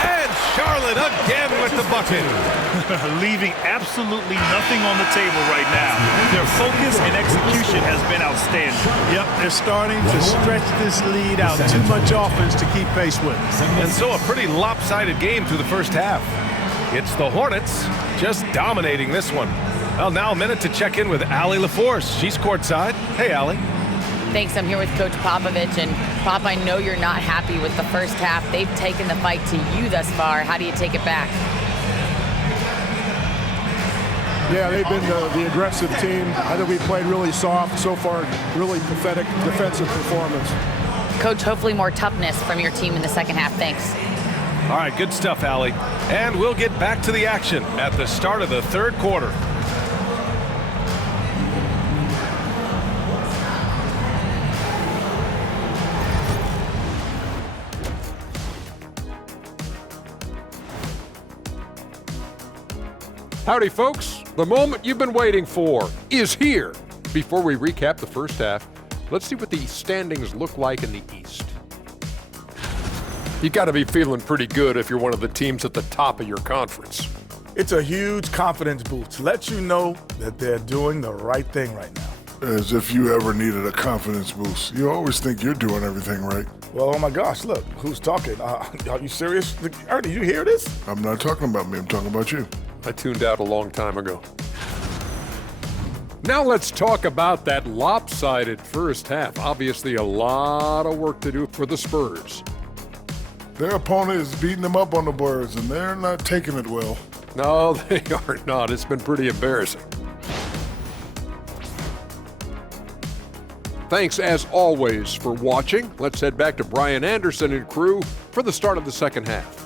And Charlotte again with the bucket. Leaving absolutely nothing on the table right now. Their focus and execution has been outstanding. Yep, they're starting to stretch this lead out. Too much offense to keep pace with. And so a pretty lopsided game through the first half. It's the Hornets just dominating this one. Well, now a minute to check in with Allie LaForce. She's courtside. Hey, Allie. Thanks. I'm here with Coach Popovich. And, Pop, I know you're not happy with the first half. They've taken the fight to you thus far. How do you take it back? Yeah, they've been the aggressive team. I think we played really soft so far. Really pathetic defensive performance. Coach, hopefully more toughness from your team in the second half. Thanks. All right, good stuff, Allie. And we'll get back to the action at the start of the third quarter. Howdy, folks. The moment you've been waiting for is here. Before we recap the first half, let's see what the standings look like in the East. You got to be feeling pretty good if you're one of the teams at the top of your conference. It's a huge confidence boost to let you know that they're doing the right thing right now. As if you ever needed a confidence boost. You always think you're doing everything right. Well, oh my gosh, look, who's talking? Are you serious? Ernie, did you hear this? I'm not talking about me, I'm talking about you. I tuned out a long time ago. Now let's talk about that lopsided first half. Obviously a lot of work to do for the Spurs. Their opponent is beating them up on the boards, and they're not taking it well. No, they are not. It's been pretty embarrassing. Thanks, as always, for watching. Let's head back to Brian Anderson and crew for the start of the second half.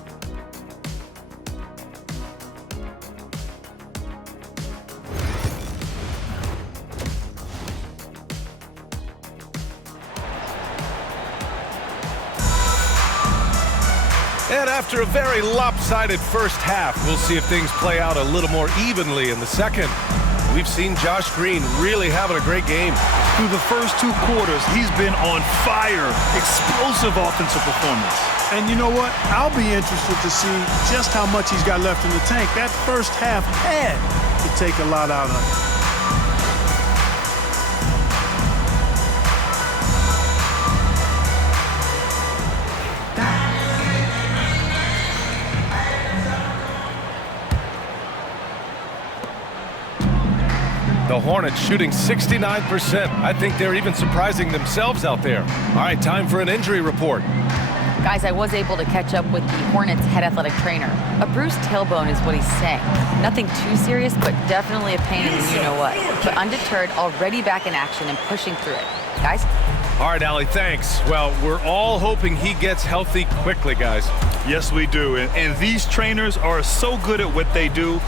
And after a very lopsided first half, we'll see if things play out a little more evenly in the second. We've seen Josh Green really having a great game. Through the first two quarters, he's been on fire. Explosive offensive performance. And you know what? I'll be interested to see just how much he's got left in the tank. That first half had to take a lot out of him. The Hornets shooting 69%. I think they're even surprising themselves out there. All right, time for an injury report. Guys, I was able to catch up with the Hornets head athletic trainer. A bruised tailbone is what he's saying. Nothing too serious, but definitely a pain in the you-know-what. But undeterred, already back in action and pushing through it. Guys? All right, Allie, thanks. Well, we're all hoping he gets healthy quickly, guys. Yes, we do. And these trainers are so good at what they do.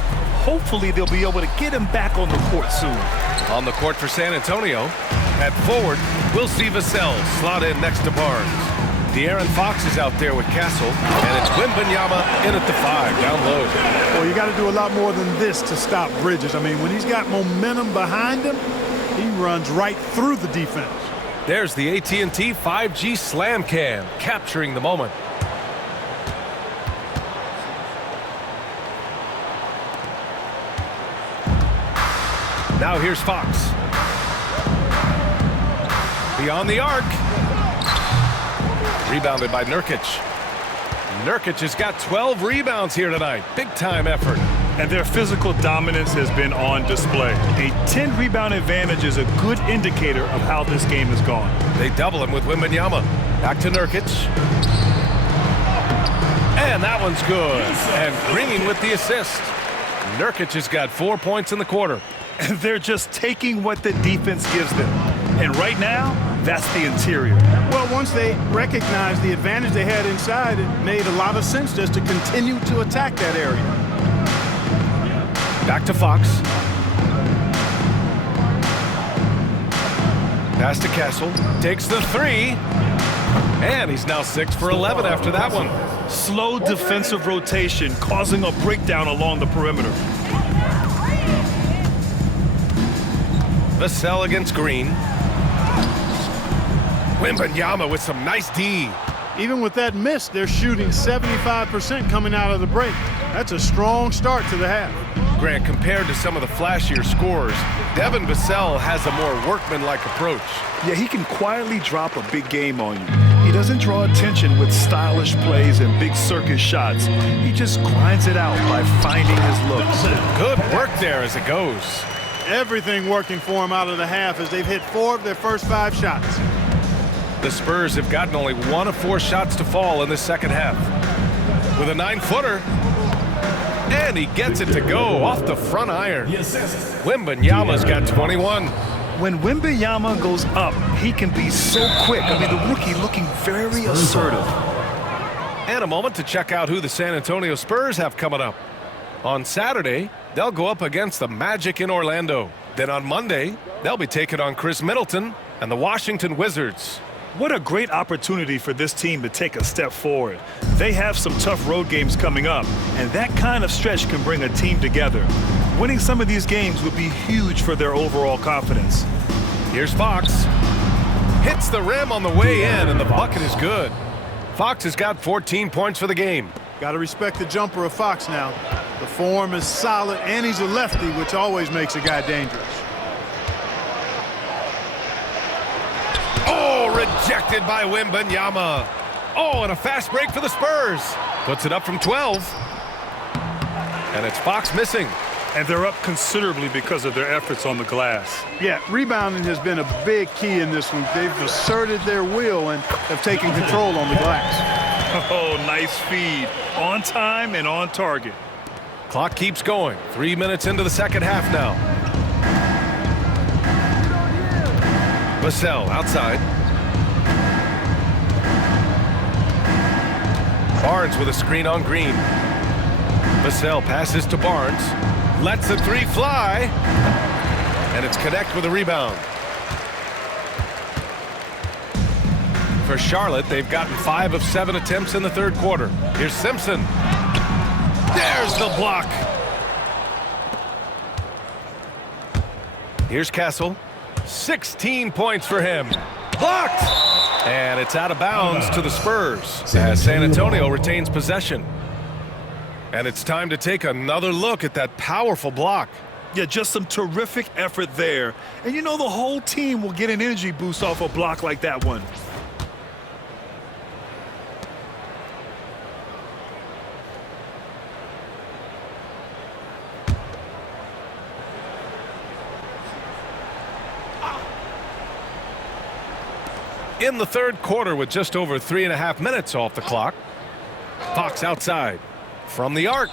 Hopefully, they'll be able to get him back on the court soon. On the court for San Antonio, at forward, we'll see Vassell slot in next to Barnes. De'Aaron Fox is out there with Castle, and it's Wembanyama in at the 5, down low. Well, you got to do a lot more than this to stop Bridges. I mean, when he's got momentum behind him, he runs right through the defense. There's the AT&T 5G Slam Cam, capturing the moment. Now here's Fox. Beyond the arc. Rebounded by Nurkic. Nurkic has got 12 rebounds here tonight. Big time effort. And their physical dominance has been on display. A 10-rebound advantage is a good indicator of how this game has gone. They double him with Wembanyama. Back to Nurkic. And that one's good. And Green with the assist. Nurkic has got 4 points in the quarter. And they're just taking what the defense gives them. And right now, that's the interior. Well, once they recognized the advantage they had inside, it made a lot of sense just to continue to attack that area. Back to Fox. Pass to Castle. Takes the 3. And he's now 6 for 11 after that one. Slow defensive rotation causing a breakdown along the perimeter. Vassell against Green. Wembanyama with some nice D. Even with that miss, they're shooting 75% coming out of the break. That's a strong start to the half. Grant, compared to some of the flashier scorers, Devin Vassell has a more workmanlike approach. Yeah, he can quietly drop a big game on you. He doesn't draw attention with stylish plays and big circus shots. He just grinds it out by finding his looks. Good work there as it goes. Everything working for him out of the half as they've hit 4 of their first 5 shots. The Spurs have gotten only 1 of 4 shots to fall in the second half. With a 9-footer. And he gets it to go off the front iron. Wembanyama's got 21. When Wembanyama goes up, he can be so quick. I mean, the rookie looking very assertive. And a moment to check out who the San Antonio Spurs have coming up. On Saturday, they'll go up against the Magic in Orlando. Then on Monday, they'll be taking on Chris Middleton and the Washington Wizards. What a great opportunity for this team to take a step forward. They have some tough road games coming up, and that kind of stretch can bring a team together. Winning some of these games would be huge for their overall confidence. Here's Fox. Hits the rim on the way in, and the bucket is good. Fox has got 14 points for the game. Got to respect the jumper of Fox now. The form is solid, and he's a lefty, which always makes a guy dangerous. Oh, rejected by Wembanyama. Oh, and a fast break for the Spurs. Puts it up from 12. And it's Fox missing. And they're up considerably because of their efforts on the glass. Yeah, rebounding has been a big key in this one. They've asserted their will and have taken control on the glass. Oh, nice feed. On time and on target. Clock keeps going. 3 minutes into the second half now. Vassell outside. Barnes with a screen on Green. Vassell passes to Barnes. Lets the 3 fly. And it's connect with a rebound. For Charlotte, they've gotten 5 of 7 attempts in the third quarter. Here's Simpson. There's the block. Here's Castle. 16 points for him. Blocked! And it's out of bounds to the Spurs as San Antonio retains possession. And it's time to take another look at that powerful block. Yeah, just some terrific effort there. And you know the whole team will get an energy boost off a block like that one. In the third quarter with just over 3.5 minutes off the clock. Fox outside. From the arc.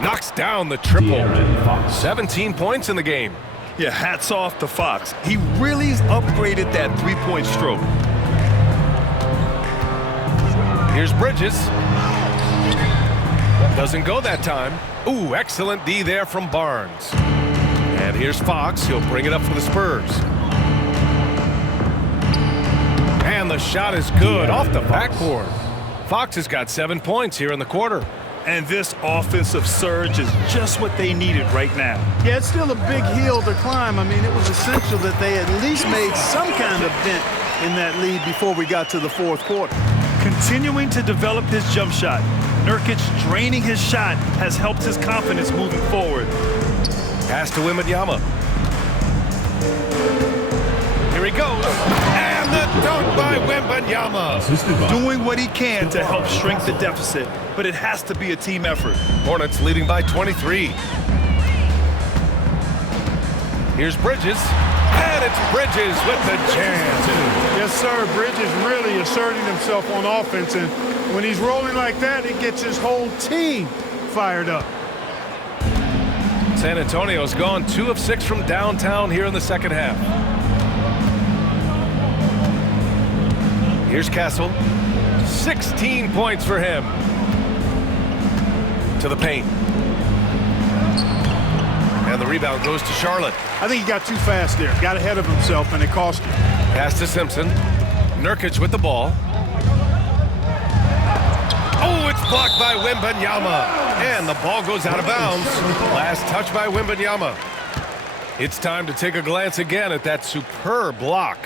Knocks down the triple. 17 points in the game. Yeah, hats off to Fox. He really upgraded that three-point stroke. Here's Bridges. Doesn't go that time. Ooh, excellent D there from Barnes. And here's Fox. He'll bring it up for the Spurs. And the shot is good off the backboard. Fox has got 7 points here in the quarter. And this offensive surge is just what they needed right now. Yeah, it's still a big hill to climb. I mean, it was essential that they at least made some kind of dent in that lead before we got to the fourth quarter. Continuing to develop his jump shot. Nurkic draining his shot has helped his confidence moving forward. Pass to Wembanyama. Here he goes. And the dunk by Wembanyama. Doing what he can to help shrink the deficit, but it has to be a team effort. Hornets leading by 23. Here's Bridges. And it's Bridges with the jam. Yes, sir. Bridges really asserting himself on offense, and when he's rolling like that, it gets his whole team fired up. San Antonio's gone 2 of 6 from downtown here in the second half. Here's Castle. 16 points for him. To the paint. And the rebound goes to Charlotte. I think he got too fast there. Got ahead of himself, and it cost him. Pass to Simpson. Nurkic with the ball. Oh, it's blocked by Wembanyama. And the ball goes out of bounds. Last touch by Wembanyama. It's time to take a glance again at that superb block.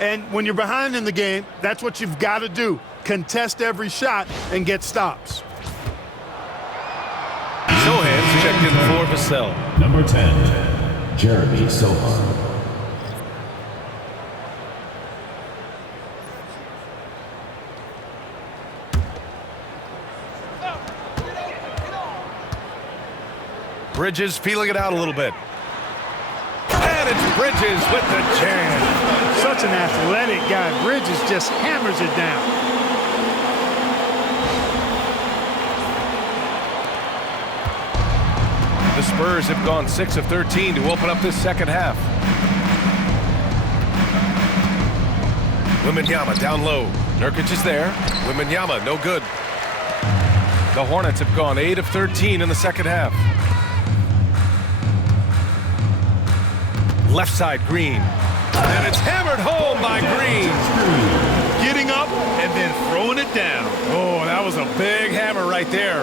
And when you're behind in the game, that's what you've got to do. Contest every shot and get stops. Sohan's checked in for Vassell. Number 10, Jeremy Sohan. Bridges feeling it out a little bit. And it's Bridges with the jam. Such an athletic guy. Bridges just hammers it down. The Spurs have gone 6 of 13 to open up this second half. Wembanyama down low. Nurkic is there. Wembanyama, no good. The Hornets have gone 8 of 13 in the second half. Left side, Green. And it's hammered home by Green. Getting up and then throwing it down. Oh, that was a big hammer right there.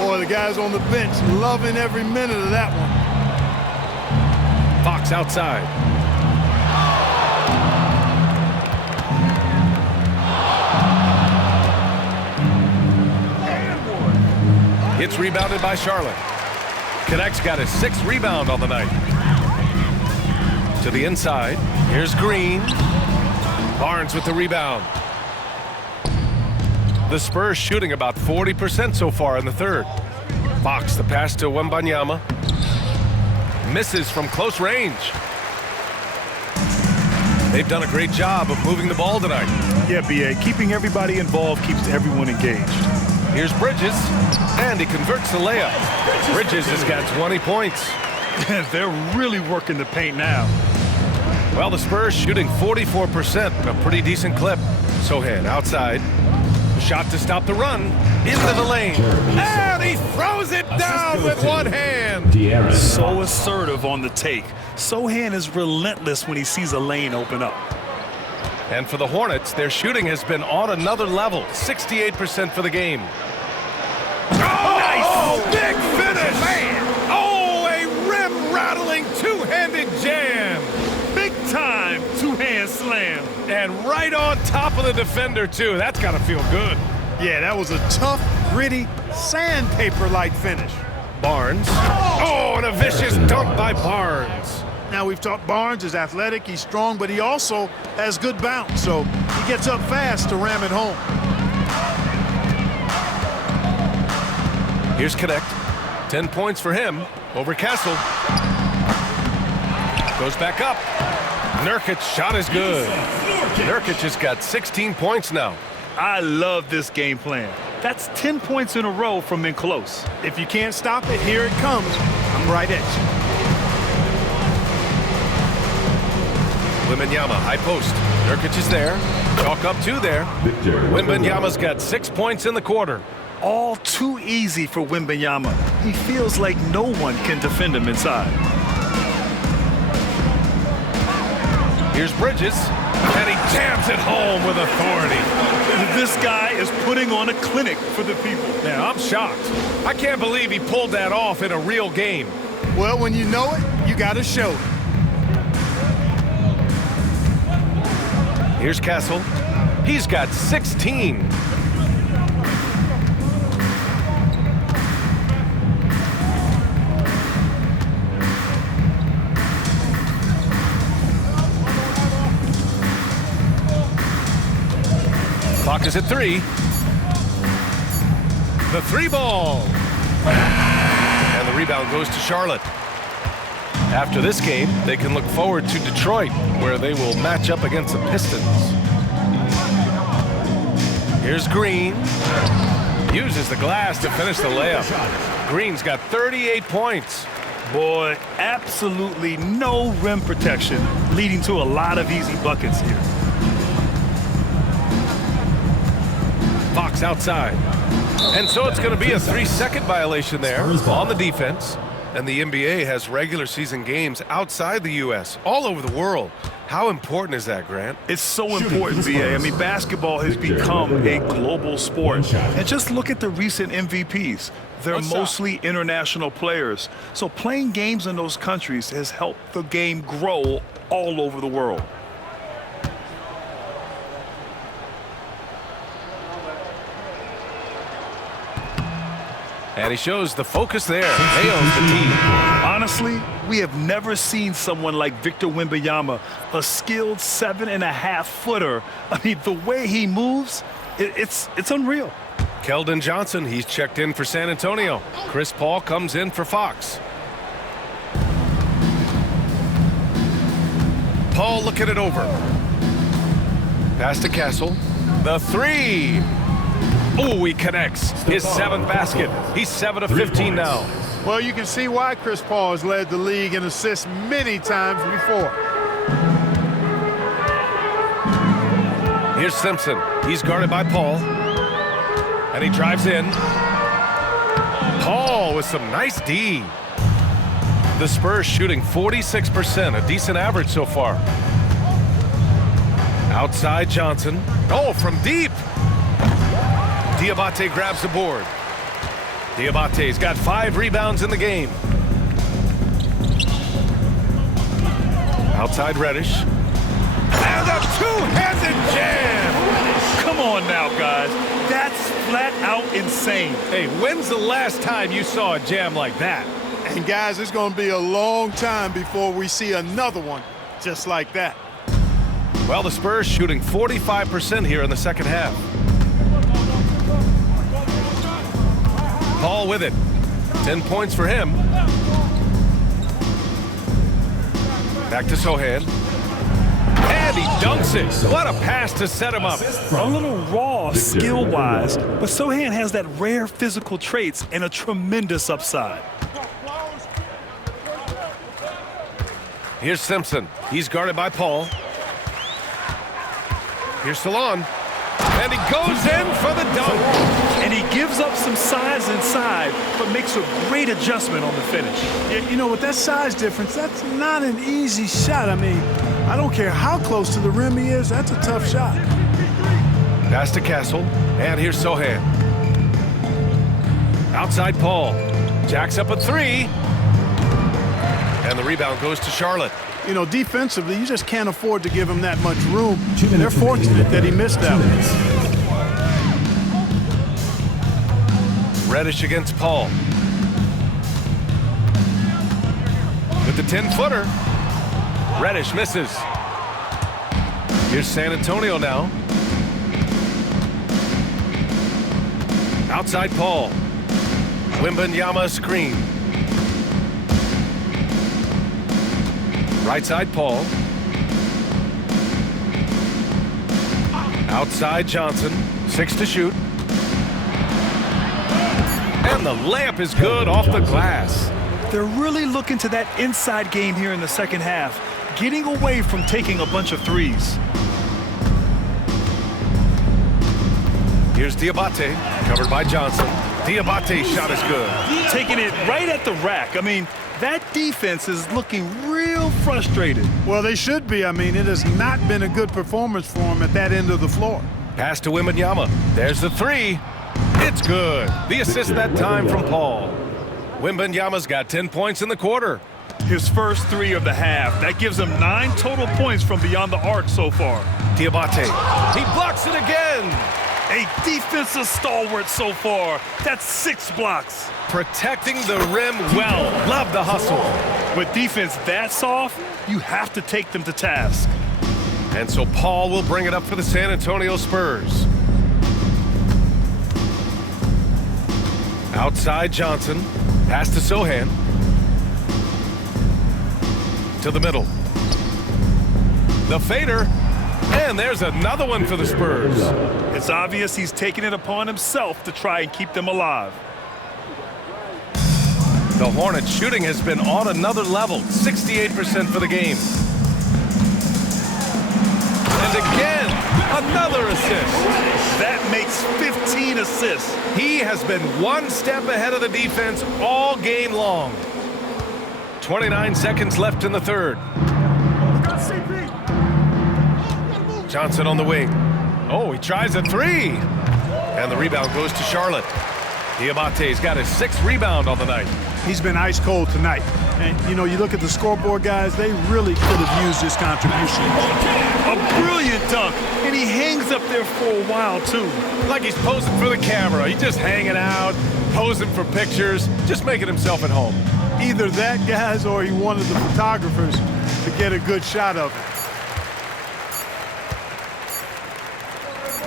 Boy, the guys on the bench loving every minute of that one. Fox outside. It's rebounded by Charlotte. Connect's got his 6th rebound on the night. To the inside. Here's Green. Barnes with the rebound. The Spurs shooting about 40% so far in the third. Fox the pass to Wembanyama. Misses from close range. They've done a great job of moving the ball tonight. Yeah, B.A. Keeping everybody involved keeps everyone engaged. Here's Bridges, and he converts the layup. Bridges has got 20 points. They're really working the paint now. Well, the Spurs shooting 44%, a pretty decent clip. Sohan outside. Shot to stop the run. Into the lane. And he throws it down with one hand. So assertive on the take. Sohan is relentless when he sees a lane open up. And for the Hornets, their shooting has been on another level. 68% for the game. Oh, nice! Big finish! Man. Oh, a rim-rattling two-handed jam. Big-time two-hand slam. And right on top of the defender, too. That's got to feel good. Yeah, that was a tough, gritty, sandpaper-like finish. Barnes. Oh, and a vicious dunk by Barnes. Now, we've talked Barnes is athletic, he's strong, but he also has good bounce, so he gets up fast to ram it home. Here's Connect. 10 points for him over Castle. Goes back up. Nurkic's shot is good. Nurkic has got 16 points now. I love this game plan. That's 10 points in a row from in close. If you can't stop it, here it comes. I'm right at you. Wembanyama, high post. Nurkic is there. Chalk up 2 there. Wembanyama's got 6 points in the quarter. All too easy for Wembanyama. He feels like no one can defend him inside. Here's Bridges, and he jams it home with authority. This guy is putting on a clinic for the people. Yeah, I'm shocked. I can't believe he pulled that off in a real game. Well, when you know it, you got to show it. Here's Castle. He's got 16. Clock is at 3. The 3-ball. And the rebound goes to Charlotte. After this game, they can look forward to Detroit, where they will match up against the Pistons. Here's Green. Uses the glass to finish the layup. Green's got 38 points. Boy, absolutely no rim protection, leading to a lot of easy buckets here. Fox outside. And so it's going to be a 3-second violation there on the defense. And the NBA has regular season games outside the U.S., all over the world. How important is that, Grant? It's so important, B.A. I mean, basketball has become a global sport. And just look at the recent MVPs. They're mostly international players. So playing games in those countries has helped the game grow all over the world. And he shows the focus there. Nails the team. Honestly, we have never seen someone like Victor Wembanyama, a skilled 7.5-footer. I mean, the way he moves, it's unreal. Keldon Johnson, he's checked in for San Antonio. Chris Paul comes in for Fox. Paul looking it over. Pass to Castle. The three. Oh, he connects. His 7th basket. He's 7 of 15 now. Well, you can see why Chris Paul has led the league in assists many times before. Here's Simpson. He's guarded by Paul. And he drives in. Paul with some nice D. The Spurs shooting 46%, a decent average so far. Outside Johnson. Oh, from deep. Diabate grabs the board. Diabate's got 5 rebounds in the game. Outside Reddish. And a two-handed jam! Come on now, guys. That's flat out insane. Hey, when's the last time you saw a jam like that? And guys, it's going to be a long time before we see another one just like that. Well, the Spurs shooting 45% here in the second half. Paul with it. 10 points for him. Back to Sohan. And he dunks it. What a pass to set him up. A little raw skill-wise, but Sohan has that rare physical traits and a tremendous upside. Here's Simpson. He's guarded by Paul. Here's Salon. And he goes in for the dunk. And he gives up some size inside, but makes a great adjustment on the finish. Yeah, you know, with that size difference, that's not an easy shot. I mean, I don't care how close to the rim he is, that's a tough shot. Pass to Castle. And here's Sohan. Outside Paul. Jacks up a 3. And the rebound goes to Charlotte. You know, defensively, you just can't afford to give him that much room. And they're fortunate that he missed that one. Reddish against Paul. With the 10-footer. Reddish misses. Here's San Antonio now. Outside Paul. Wembanyama screen. Right side Paul. Outside Johnson. 6 to shoot. And the layup is good off the glass. They're really looking to that inside game here in the second half, getting away from taking a bunch of threes. Here's Diabate, covered by Johnson. Diabate's shot is good. Taking it right at the rack. I mean, that defense is looking real frustrated. Well, they should be. I mean, it has not been a good performance for him at that end of the floor. Pass to Wembanyama. There's the 3. It's good. The assist that time from Paul. Wembanyama's got 10 points in the quarter. His first 3 of the half. That gives him 9 total points from beyond the arc so far. Diabate. He blocks it again. A defensive stalwart so far. That's 6 blocks. Protecting the rim well. Love the hustle. With defense that soft, you have to take them to task. And so Paul will bring it up for the San Antonio Spurs. Outside Johnson. Pass to Sohan. To the middle. The fader. And there's another one for the Spurs. It's obvious he's taking it upon himself to try and keep them alive. The Hornets shooting has been on another level. 68% for the game. And again, another assist. That makes 15 assists. He has been one step ahead of the defense all game long. 29 seconds left in the third. Johnson on the wing. Oh, he tries a 3. And the rebound goes to Charlotte. Diabate's got his 6th rebound on the night. He's been ice cold tonight. And, you know, you look at the scoreboard, guys, they really could have used this contribution. A brilliant dunk, and he hangs up there for a while, too. Like he's posing for the camera. He's just hanging out, posing for pictures, just making himself at home. Either that, guys, or he wanted the photographers to get a good shot of it.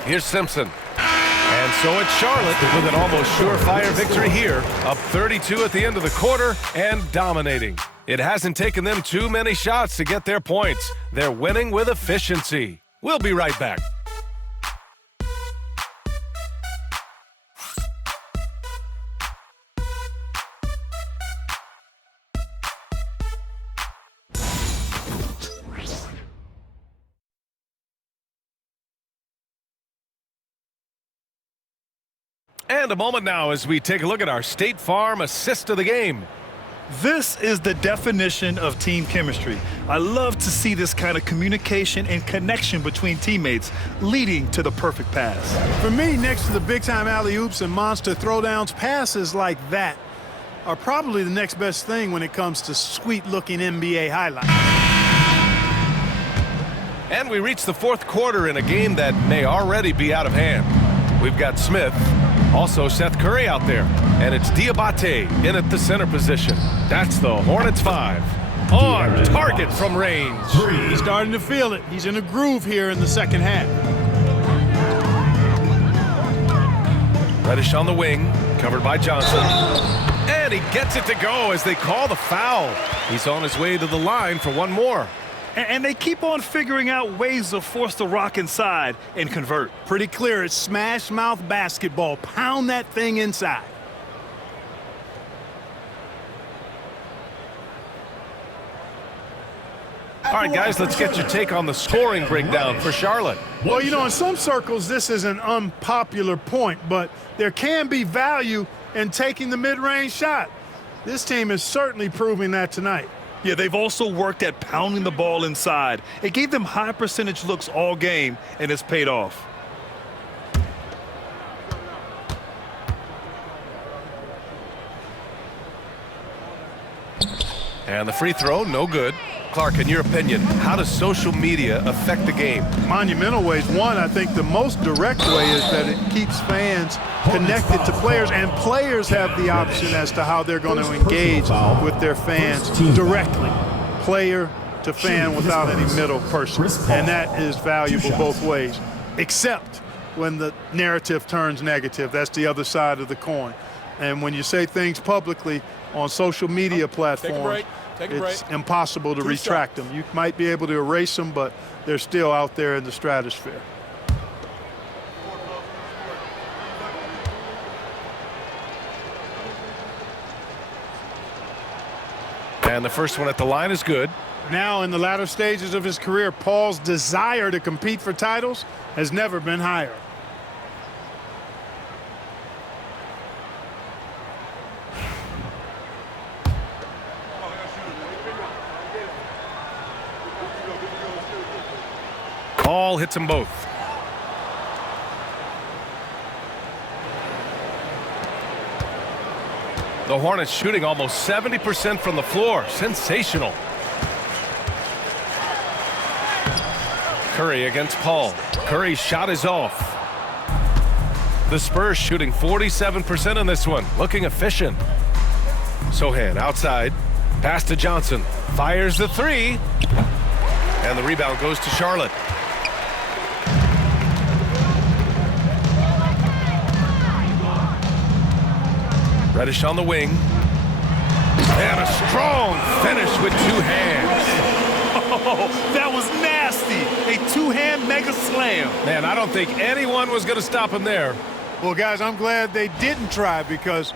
Here's Simpson. And so it's Charlotte with an almost surefire victory here, up 32 at the end of the quarter and dominating It hasn't taken them too many shots to get their points. They're winning with efficiency. We'll be right back. And a moment now as we take a look at our State Farm assist of the game. This is the definition of team chemistry. I love to see this kind of communication and connection between teammates leading to the perfect pass. For me, next to the big-time alley-oops and monster throwdowns, passes like that are probably the next best thing when it comes to sweet-looking NBA highlights. And we reach the fourth quarter in a game that may already be out of hand. We've got Smith, also Seth Curry out there, and it's Diabate in at the center position. That's the Hornets 5. On target from range. He's starting to feel it. He's in a groove here in the second half. Reddish on the wing, covered by Johnson. And he gets it to go as they call the foul. He's on his way to the line for one more. And they keep on figuring out ways to force the rock inside and convert. Pretty clear. It's smash mouth basketball. Pound that thing inside. All right, guys, let's get your take on the scoring breakdown for Charlotte. Well, you know, in some circles, this is an unpopular point, but there can be value in taking the mid-range shot. This team is certainly proving that tonight. Yeah, they've also worked at pounding the ball inside. It gave them high percentage looks all game, and it's paid off. And the free throw, no good. Clark, in your opinion, how does social media affect the game? Monumental ways. One, I think the most direct way is that it keeps fans connected to players, and players have the option as to how they're going to engage with their fans directly, player to fan, without any middle person. And that is valuable both ways, except when the narrative turns negative. That's the other side of the coin. And when you say things publicly on social media platforms, it's impossible to retract them. You might be able to erase them, but they're still out there in the stratosphere. And the first one at the line is good. Now in the latter stages of his career, Paul's desire to compete for titles has never been higher. Ball hits them both. The Hornets shooting almost 70% from the floor. Sensational. Curry against Paul. Curry's shot is off. The Spurs shooting 47% in this one. Looking efficient. Sohan outside. Pass to Johnson. Fires the three. And the rebound goes to Charlotte. Reddish on the wing. And a strong finish with two hands. Oh, that was nasty. A two-hand mega slam. Man, I don't think anyone was going to stop him there. Well, guys, I'm glad they didn't try, because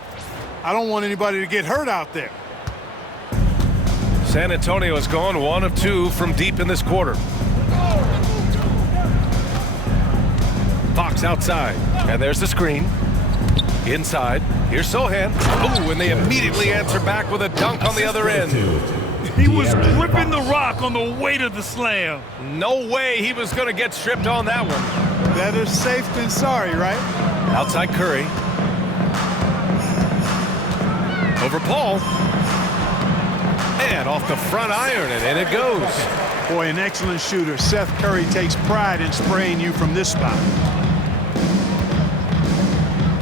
I don't want anybody to get hurt out there. San Antonio has gone 1 of 2 from deep in this quarter. Fox outside. And there's the screen. Inside. Here's Sohan. Ooh, and they immediately answer back with a dunk on the other end. He was gripping the rock on the weight of the slam. No way he was going to get stripped on that one. Better safe than sorry, right? Outside Curry. Over Paul. And off the front iron, and in it goes. Boy, an excellent shooter. Seth Curry takes pride in spraying you from this spot.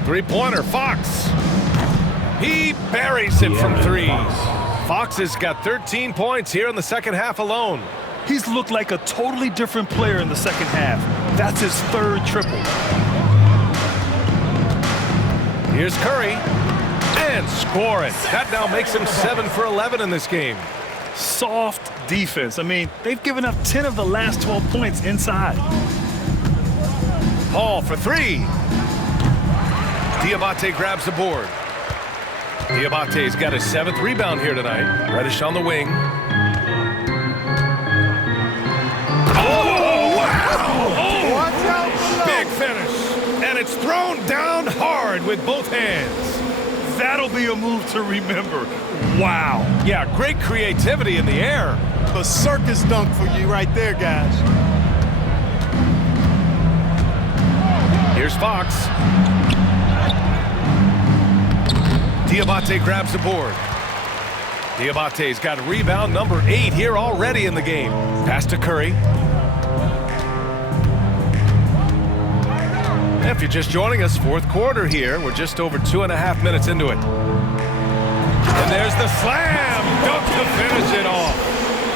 Three-pointer, Fox. He buries it from threes. Fox has got 13 points here in the second half alone. He's looked like a totally different player in the second half. That's his third triple. Here's Curry. And score it. That now makes him 7 for 11 in this game. Soft defense. I mean, they've given up 10 of the last 12 points inside. Paul for three. Diabate grabs the board. Diabate's got his 7th rebound here tonight. Reddish on the wing. Oh, wow! Oh, Watch out. big finish. And it's thrown down hard with both hands. That'll be a move to remember. Wow. Yeah, great creativity in the air. A circus dunk for you right there, guys. Here's Fox. Diabate grabs the board. Diabate's got rebound number 8 here already in the game. Pass to Curry. If you're just joining us, 4th quarter here. We're just over 2.5 minutes into it. And there's the slam dunk to finish it off.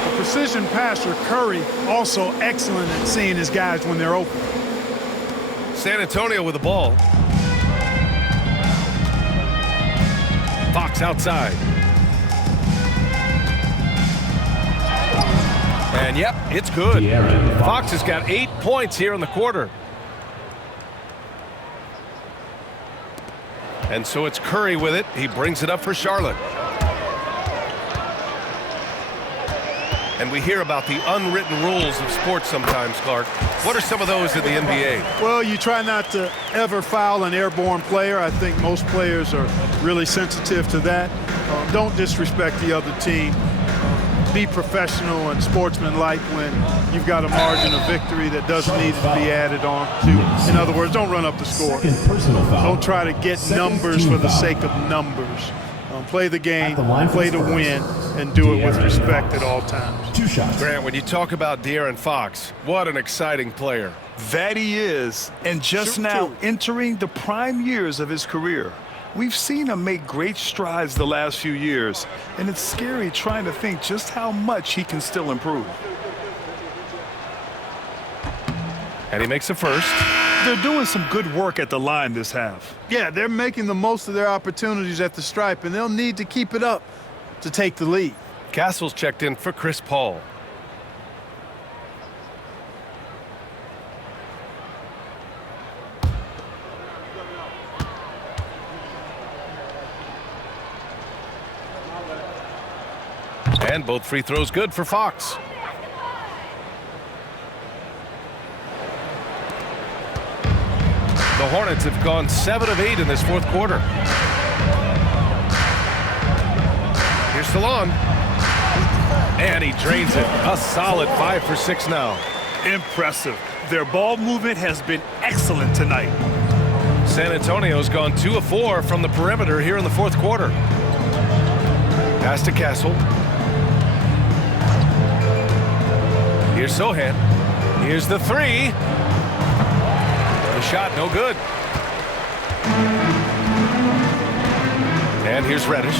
The precision passer, Curry, also excellent at seeing his guys when they're open. San Antonio with the ball. Fox outside. And yep, it's good. Fox has got 8 points here in the quarter. And so it's Curry with it. He brings it up for Charlotte. And we hear about the unwritten rules of sports sometimes, Clark. What are some of those in the NBA? Well, you try not to ever foul an airborne player. I think most players are really sensitive to that. Don't disrespect the other team. Be professional and sportsmanlike when you've got a margin of victory that doesn't need to be added on to. In other words, don't run up the score. Don't try to get numbers for the sake of numbers. Play the game, play to win, and do it with respect at all times. 2 shots. Grant, when you talk about De'Aaron Fox, what an exciting player. That he is. And just now entering the prime years of his career. We've seen him make great strides the last few years, and it's scary trying to think just how much he can still improve. And he makes a first. They're doing some good work at the line this half. Yeah, they're making the most of their opportunities at the stripe, and they'll need to keep it up to take the lead. Castle's checked in for Chris Paul. And both free throws good for Fox. The Hornets have gone 7 of 8 in this 4th quarter. Here's Salon. And he drains it. A solid 5 for 6 now. Impressive. Their ball movement has been excellent tonight. San Antonio's gone 2 of 4 from the perimeter here in the 4th quarter. Pass to Castle. Here's Sohan. Here's the 3. The shot, no good. And here's Reddish.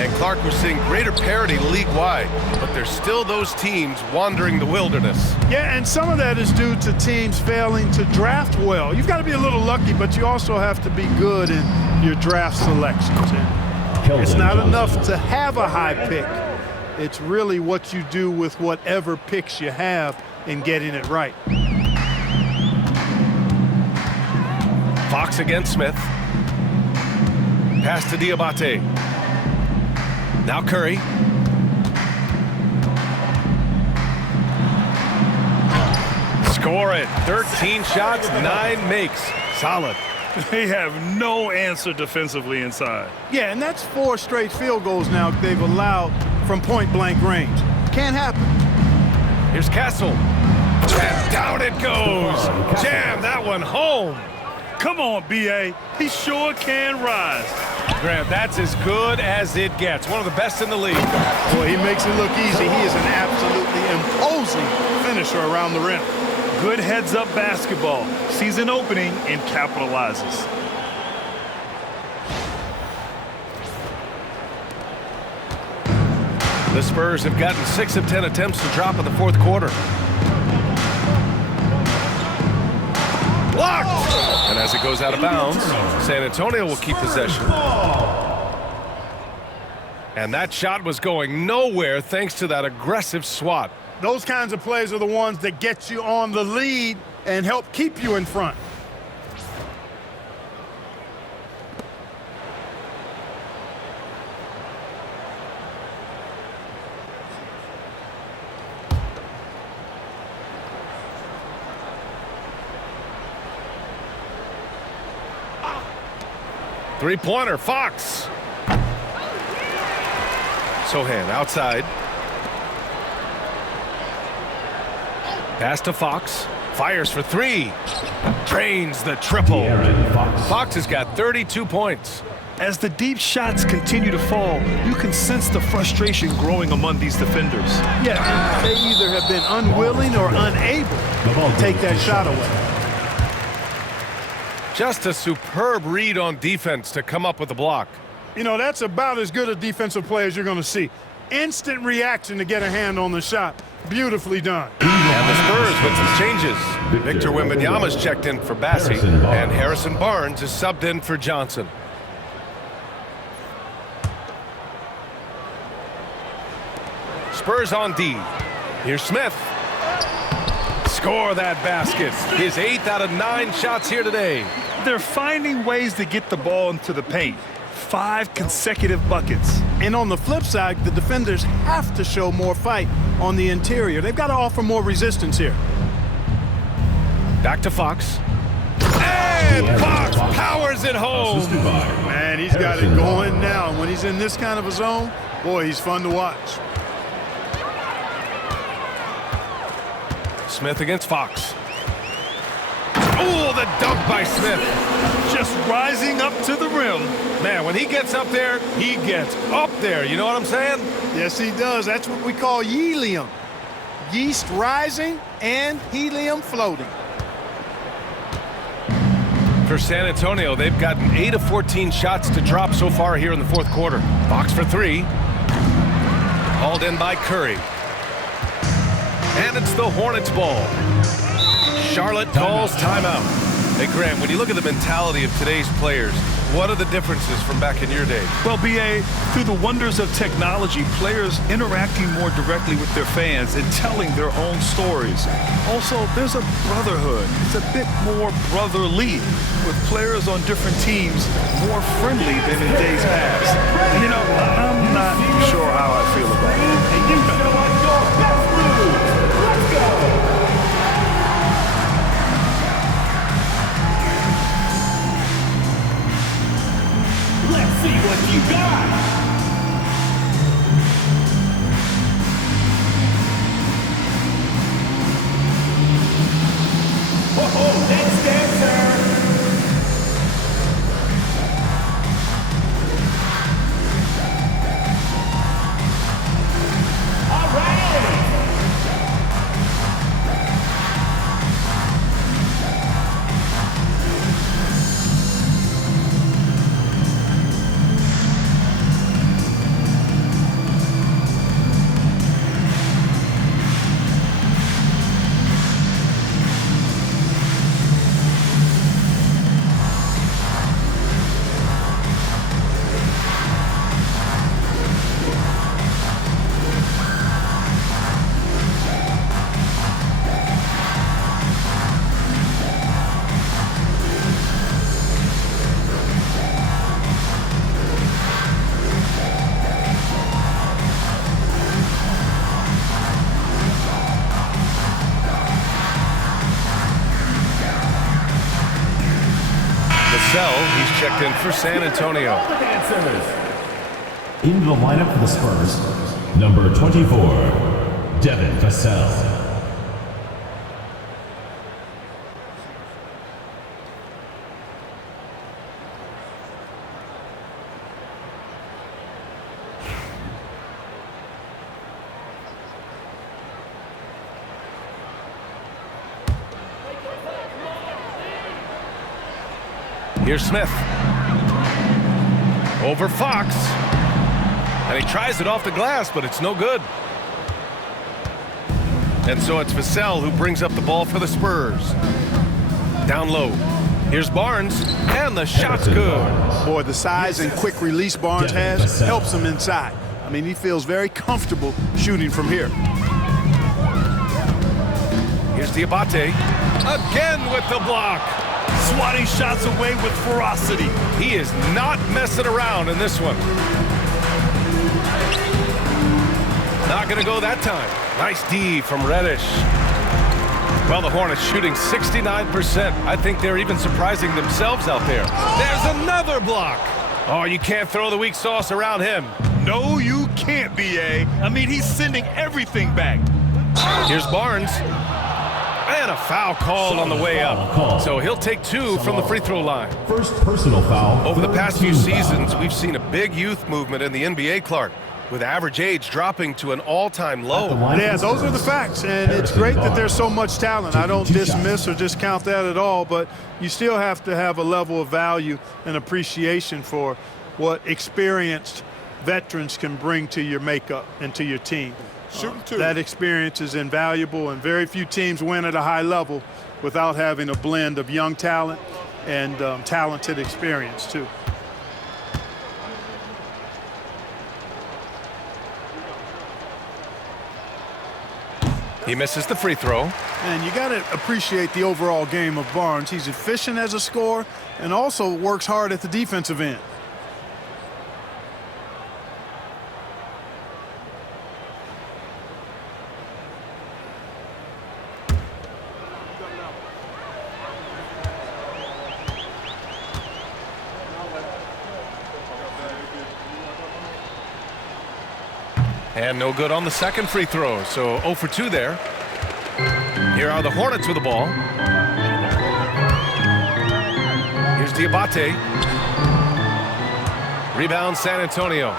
And Clark, we're seeing greater parity league-wide, but there's still those teams wandering the wilderness. Yeah, and some of that is due to teams failing to draft well. You've got to be a little lucky, but you also have to be good in your draft selections. And it's not enough to have a high pick. It's really what you do with whatever picks you have in getting it right. Fox against Smith. Pass to Diabate. Now Curry. Score it. 13 shots, 9 makes. Solid. They have no answer defensively inside. Yeah, and that's 4 straight field goals now they've allowed from point-blank range. Can't happen. Here's Castle. And down it goes. Jam that one home. Come on, B.A. He sure can rise. Grant, that's as good as it gets. One of the best in the league. Boy, he makes it look easy. He is an absolutely imposing finisher around the rim. Good heads-up basketball. Sees an opening and capitalizes. The Spurs have gotten 6 of 10 attempts to drop in the 4th quarter. Blocked! And as it goes out of bounds, San Antonio will keep possession. And that shot was going nowhere thanks to that aggressive swat. Those kinds of plays are the ones that get you on the lead and help keep you in front. Three-pointer, Fox. Sohan outside. Pass to Fox. Fires for three. Drains the triple. Fox has got 32 points. As the deep shots continue to fall, you can sense the frustration growing among these defenders. Yeah, and they either have been unwilling or unable to take that shot away. Just a superb read on defense to come up with the block. You know, that's about as good a defensive play as you're going to see. Instant reaction to get a hand on the shot. Beautifully done. And the Spurs with some changes. Victor Wembanyama's checked in for Bassey, and Harrison Barnes is subbed in for Johnson. Spurs on D. Here's Smith. Score that basket. His 8th out of 9 shots here today. They're finding ways to get the ball into the paint. 5 consecutive buckets. And on the flip side, the defenders have to show more fight on the interior. They've got to offer more resistance here. Back to Fox. And Fox powers it home. Man, he's got it going now. When he's in this kind of a zone, boy, he's fun to watch. Smith against Fox. Oh, the dunk by Smith. Just rising up to the rim. Man, when he gets up there, he gets up there. You know what I'm saying? Yes, he does. That's what we call helium. Yeast rising and helium floating. For San Antonio, they've gotten 8 of 14 shots to drop so far here in the fourth quarter. Fox for 3. Hauled in by Curry. And it's the Hornets ball. Charlotte calls timeout. Hey, Graham, when you look at the mentality of today's players, what are the differences from back in your day? Well, B.A., through the wonders of technology, players interacting more directly with their fans and telling their own stories. Also, there's a brotherhood. It's a bit more brotherly, with players on different teams more friendly than in days past. And, you know, I'm not sure how I feel about it. See what you got. Oh, next dancer. All right. Vassell, he's checked in for San Antonio. Into the lineup for the Spurs, number 24, Devin Vassell. Here's Smith. Over Fox. And he tries it off the glass, but it's no good. And so it's Vassell who brings up the ball for the Spurs. Down low. Here's Barnes, and the shot's good. Boy, the size and quick release Barnes has helps him inside. I mean, he feels very comfortable shooting from here. Here's Diabate. Again with the block. Swatting shots away with ferocity. He is not messing around in this one. Not going to go that time. Nice D from Reddish. Well, the Hornets shooting 69%. I think they're even surprising themselves out there. There's another block. Oh, you can't throw the weak sauce around him. No, you can't, B.A. I mean, he's sending everything back. Here's Barnes. And a foul called on the way up. So he'll take 2 from the free throw line. First personal foul. Over the past few seasons, we've seen a big youth movement in the NBA, Clark, with average age dropping to an all-time low. Yeah, those are the facts, and it's great that there's so much talent. I don't dismiss or discount that at all, but you still have to have a level of value and appreciation for what experienced veterans can bring to your makeup and to your team. That experience is invaluable, and very few teams win at a high level without having a blend of young talent and talented experience, too. He misses the free throw. And you got to appreciate the overall game of Barnes. He's efficient as a scorer and also works hard at the defensive end. And no good on the second free throw, so 0 for 2 there. Here are the Hornets with the ball. Here's Diabate. Rebound San Antonio.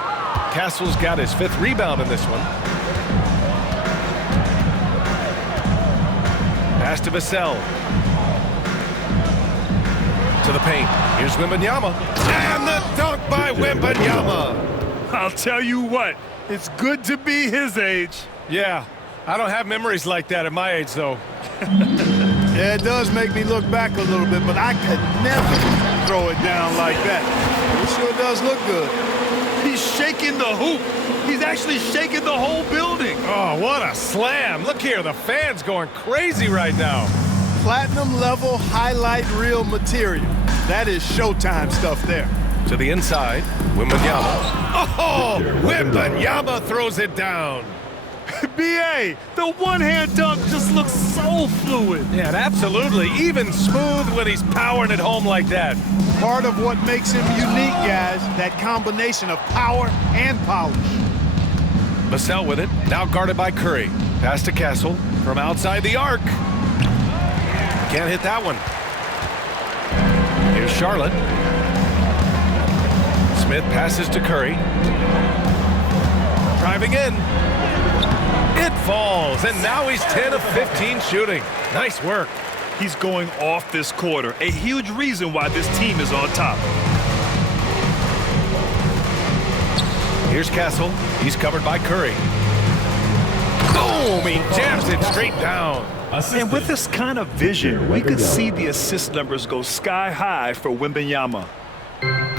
Castle's got his 5th rebound in this one. Pass to Vassell. To the paint. Here's Wembanyama. And the dunk by Wembanyama. I'll tell you what, it's good to be his age. Yeah, I don't have memories like that at my age, though. Yeah, it does make me look back a little bit, but I could never throw it down like that. It sure does look good. He's shaking the hoop. He's actually shaking the whole building. Oh, what a slam. Look here, the fans going crazy right now. Platinum level highlight reel material. That is Showtime stuff there. To the inside, Wembanyama. Oh, Wembanyama throws it down. B.A., the one-hand dunk just looks so fluid. Yeah, absolutely. Even smooth when he's powering it home like that. Part of what makes him unique, guys, that combination of power and polish. Vassell with it, now guarded by Curry. Pass to Castle from outside the arc. Can't hit that one. Here's Charlotte. Smith passes to Curry. Driving in. It falls, and now he's 10 of 15 shooting. Nice work. He's going off this quarter, a huge reason why this team is on top. Here's Castle. He's covered by Curry. Boom! He jams it straight down. And with this kind of vision, we could see the assist numbers go sky high for Wembanyama.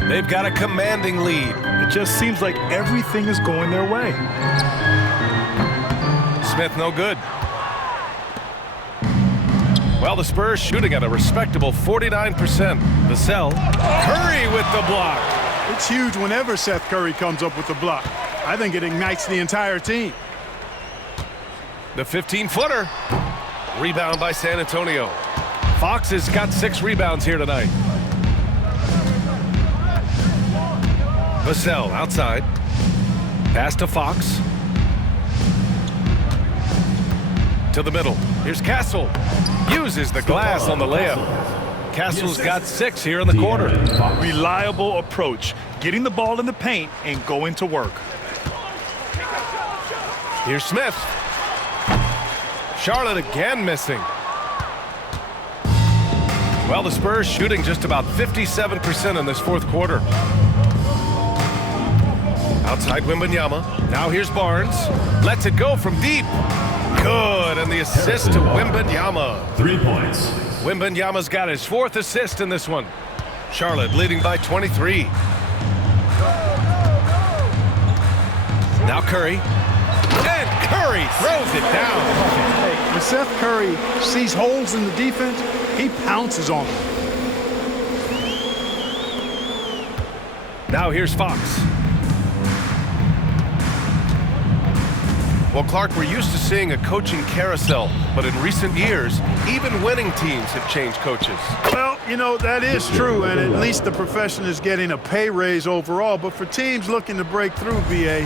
They've got a commanding lead. It just seems like everything is going their way. Smith no good. Well, the Spurs shooting at a respectable 49%. Vassell. Curry with the block. It's huge whenever Seth Curry comes up with the block. I think it ignites the entire team. The 15-footer. Rebound by San Antonio. Fox has got 6 rebounds here tonight. Vassell outside. Pass to Fox. To the middle. Here's Castle. Uses the glass on the layup. Castle's got 6 here in the quarter. Reliable approach. Getting the ball in the paint and going to work. Here's Smith. Charlotte again missing. Well, the Spurs shooting just about 57% in this 4th quarter. Outside Wembanyama. Now here's Barnes. Lets it go from deep. Good, and the assist to Wembanyama. 3 points. Wembanyama's got his 4th assist in this one. Charlotte leading by 23. Now Curry. And Curry throws it down. Hey, when Seth Curry sees holes in the defense, he pounces on them. Now here's Fox. Well, Clark, we're used to seeing a coaching carousel, but in recent years, even winning teams have changed coaches. Well, you know, that is true, and at least the profession is getting a pay raise overall. But for teams looking to break through, BA,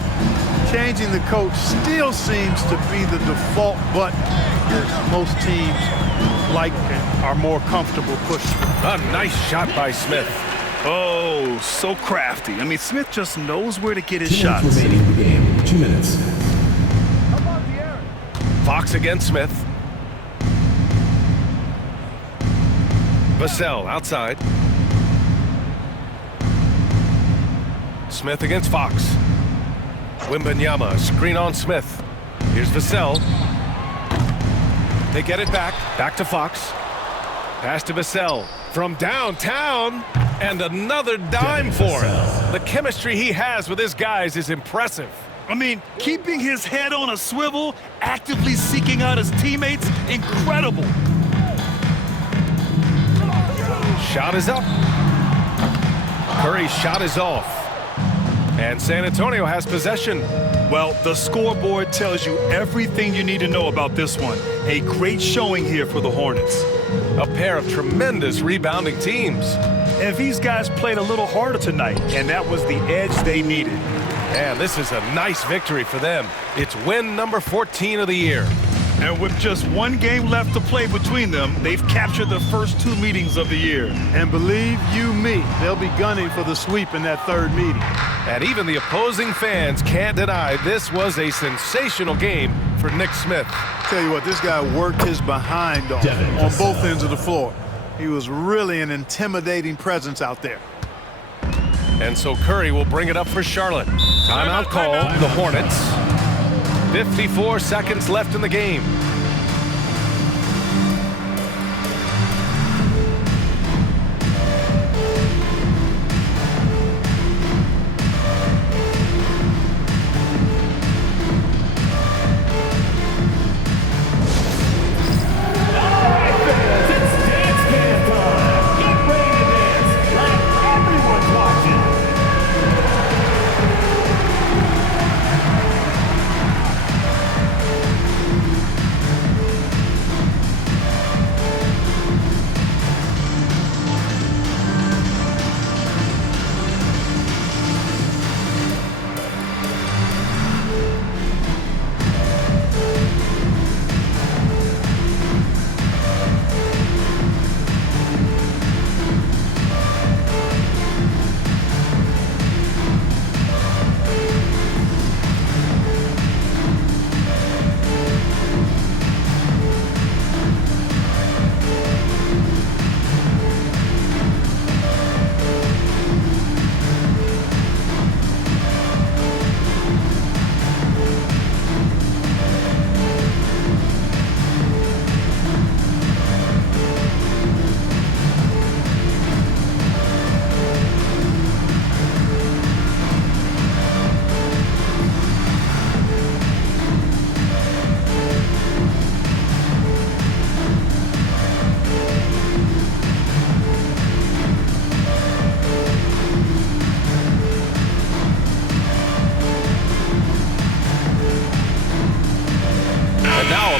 changing the coach still seems to be the default button that most teams like and are more comfortable pushing. A nice shot by Smith. Oh, so crafty. I mean, Smith just knows where to get his 2 shots. minutes remaining in the game. 2 minutes. Fox against Smith. Vassell outside. Smith against Fox. Wembanyama, screen on Smith. Here's Vassell. They get it back. Back to Fox. Pass to Vassell. From downtown. And another dime for him. The chemistry he has with his guys is impressive. I mean, keeping his head on a swivel, actively seeking out his teammates, incredible. Shot is up. Curry's shot is off. And San Antonio has possession. Well, the scoreboard tells you everything you need to know about this one. A great showing here for the Hornets. A pair of tremendous rebounding teams. And these guys played a little harder tonight, and that was the edge they needed. And this is a nice victory for them. It's win number 14 of the year. And with just one game left to play between them, they've captured the first 2 meetings of the year. And believe you me, they'll be gunning for the sweep in that third meeting. And even the opposing fans can't deny this was a sensational game for Nick Smith. Tell you what, this guy worked his behind off Devin, on both ends of the floor. He was really an intimidating presence out there. And so Curry will bring it up for Charlotte. Timeout called, the Hornets. 54 seconds left in the game.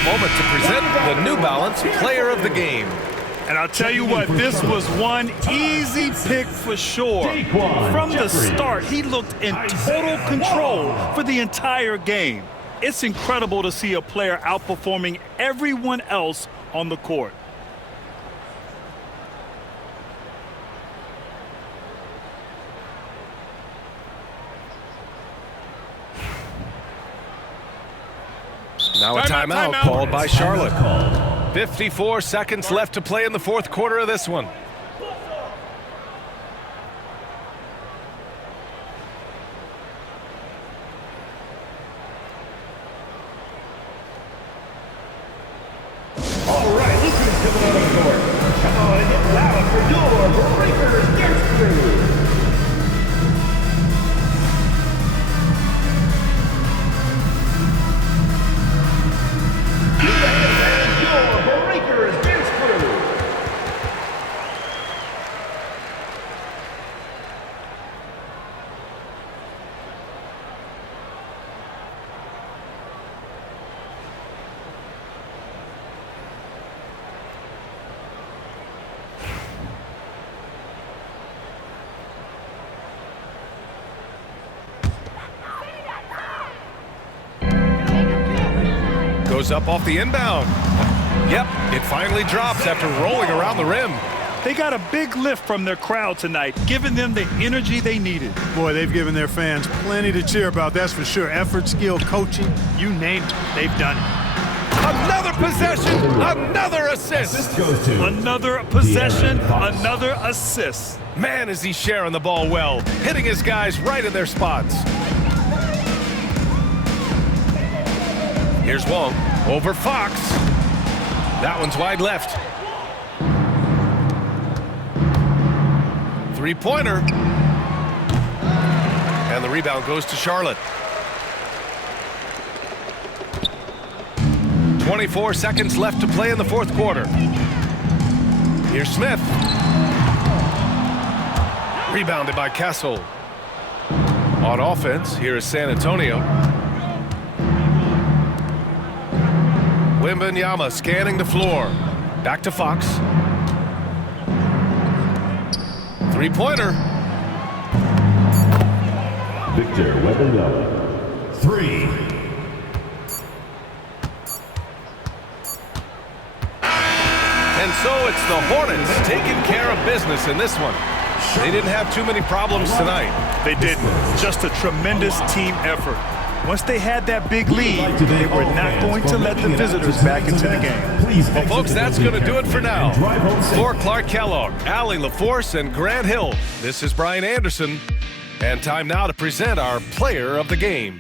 Moment to present the New Balance Player of the Game. And I'll tell you what, this was one easy pick for sure. From the start, he looked in total control for the entire game. It's incredible to see a player outperforming everyone else on the court. Now a timeout called by Charlotte. 54 seconds left to play in the fourth quarter of this one. All right, look who's coming out of the court. Come on and get loud for your Breakers Dance Crew. goes up off the inbound. Yep, it finally drops after rolling around the rim. They got a big lift from their crowd tonight, giving them the energy they needed. Boy, they've given their fans plenty to cheer about, that's for sure. Effort, skill, coaching, you name it, they've done it. Another possession, another assist. Another possession, another assist. Man, is he sharing the ball well, hitting his guys right in their spots. Here's Wong over Fox. That one's wide left. Three-pointer. And the rebound goes to Charlotte. 24 seconds left to play in the fourth quarter. Here's Smith. Rebounded by Vassell. On offense, here is San Antonio. Wembanyama scanning the floor. Back to Fox. Three-pointer. Victor Wembanyama. 3. And so it's the Hornets taking care of business in this one. They didn't have too many problems tonight. They didn't. Just a tremendous team effort. Once they had that big lead, they were not going to let the visitors back into the game. Well, folks, that's going to do it for now. For Clark Kellogg, Allie LaForce, and Grant Hill, this is Brian Anderson. And time now to present our player of the game.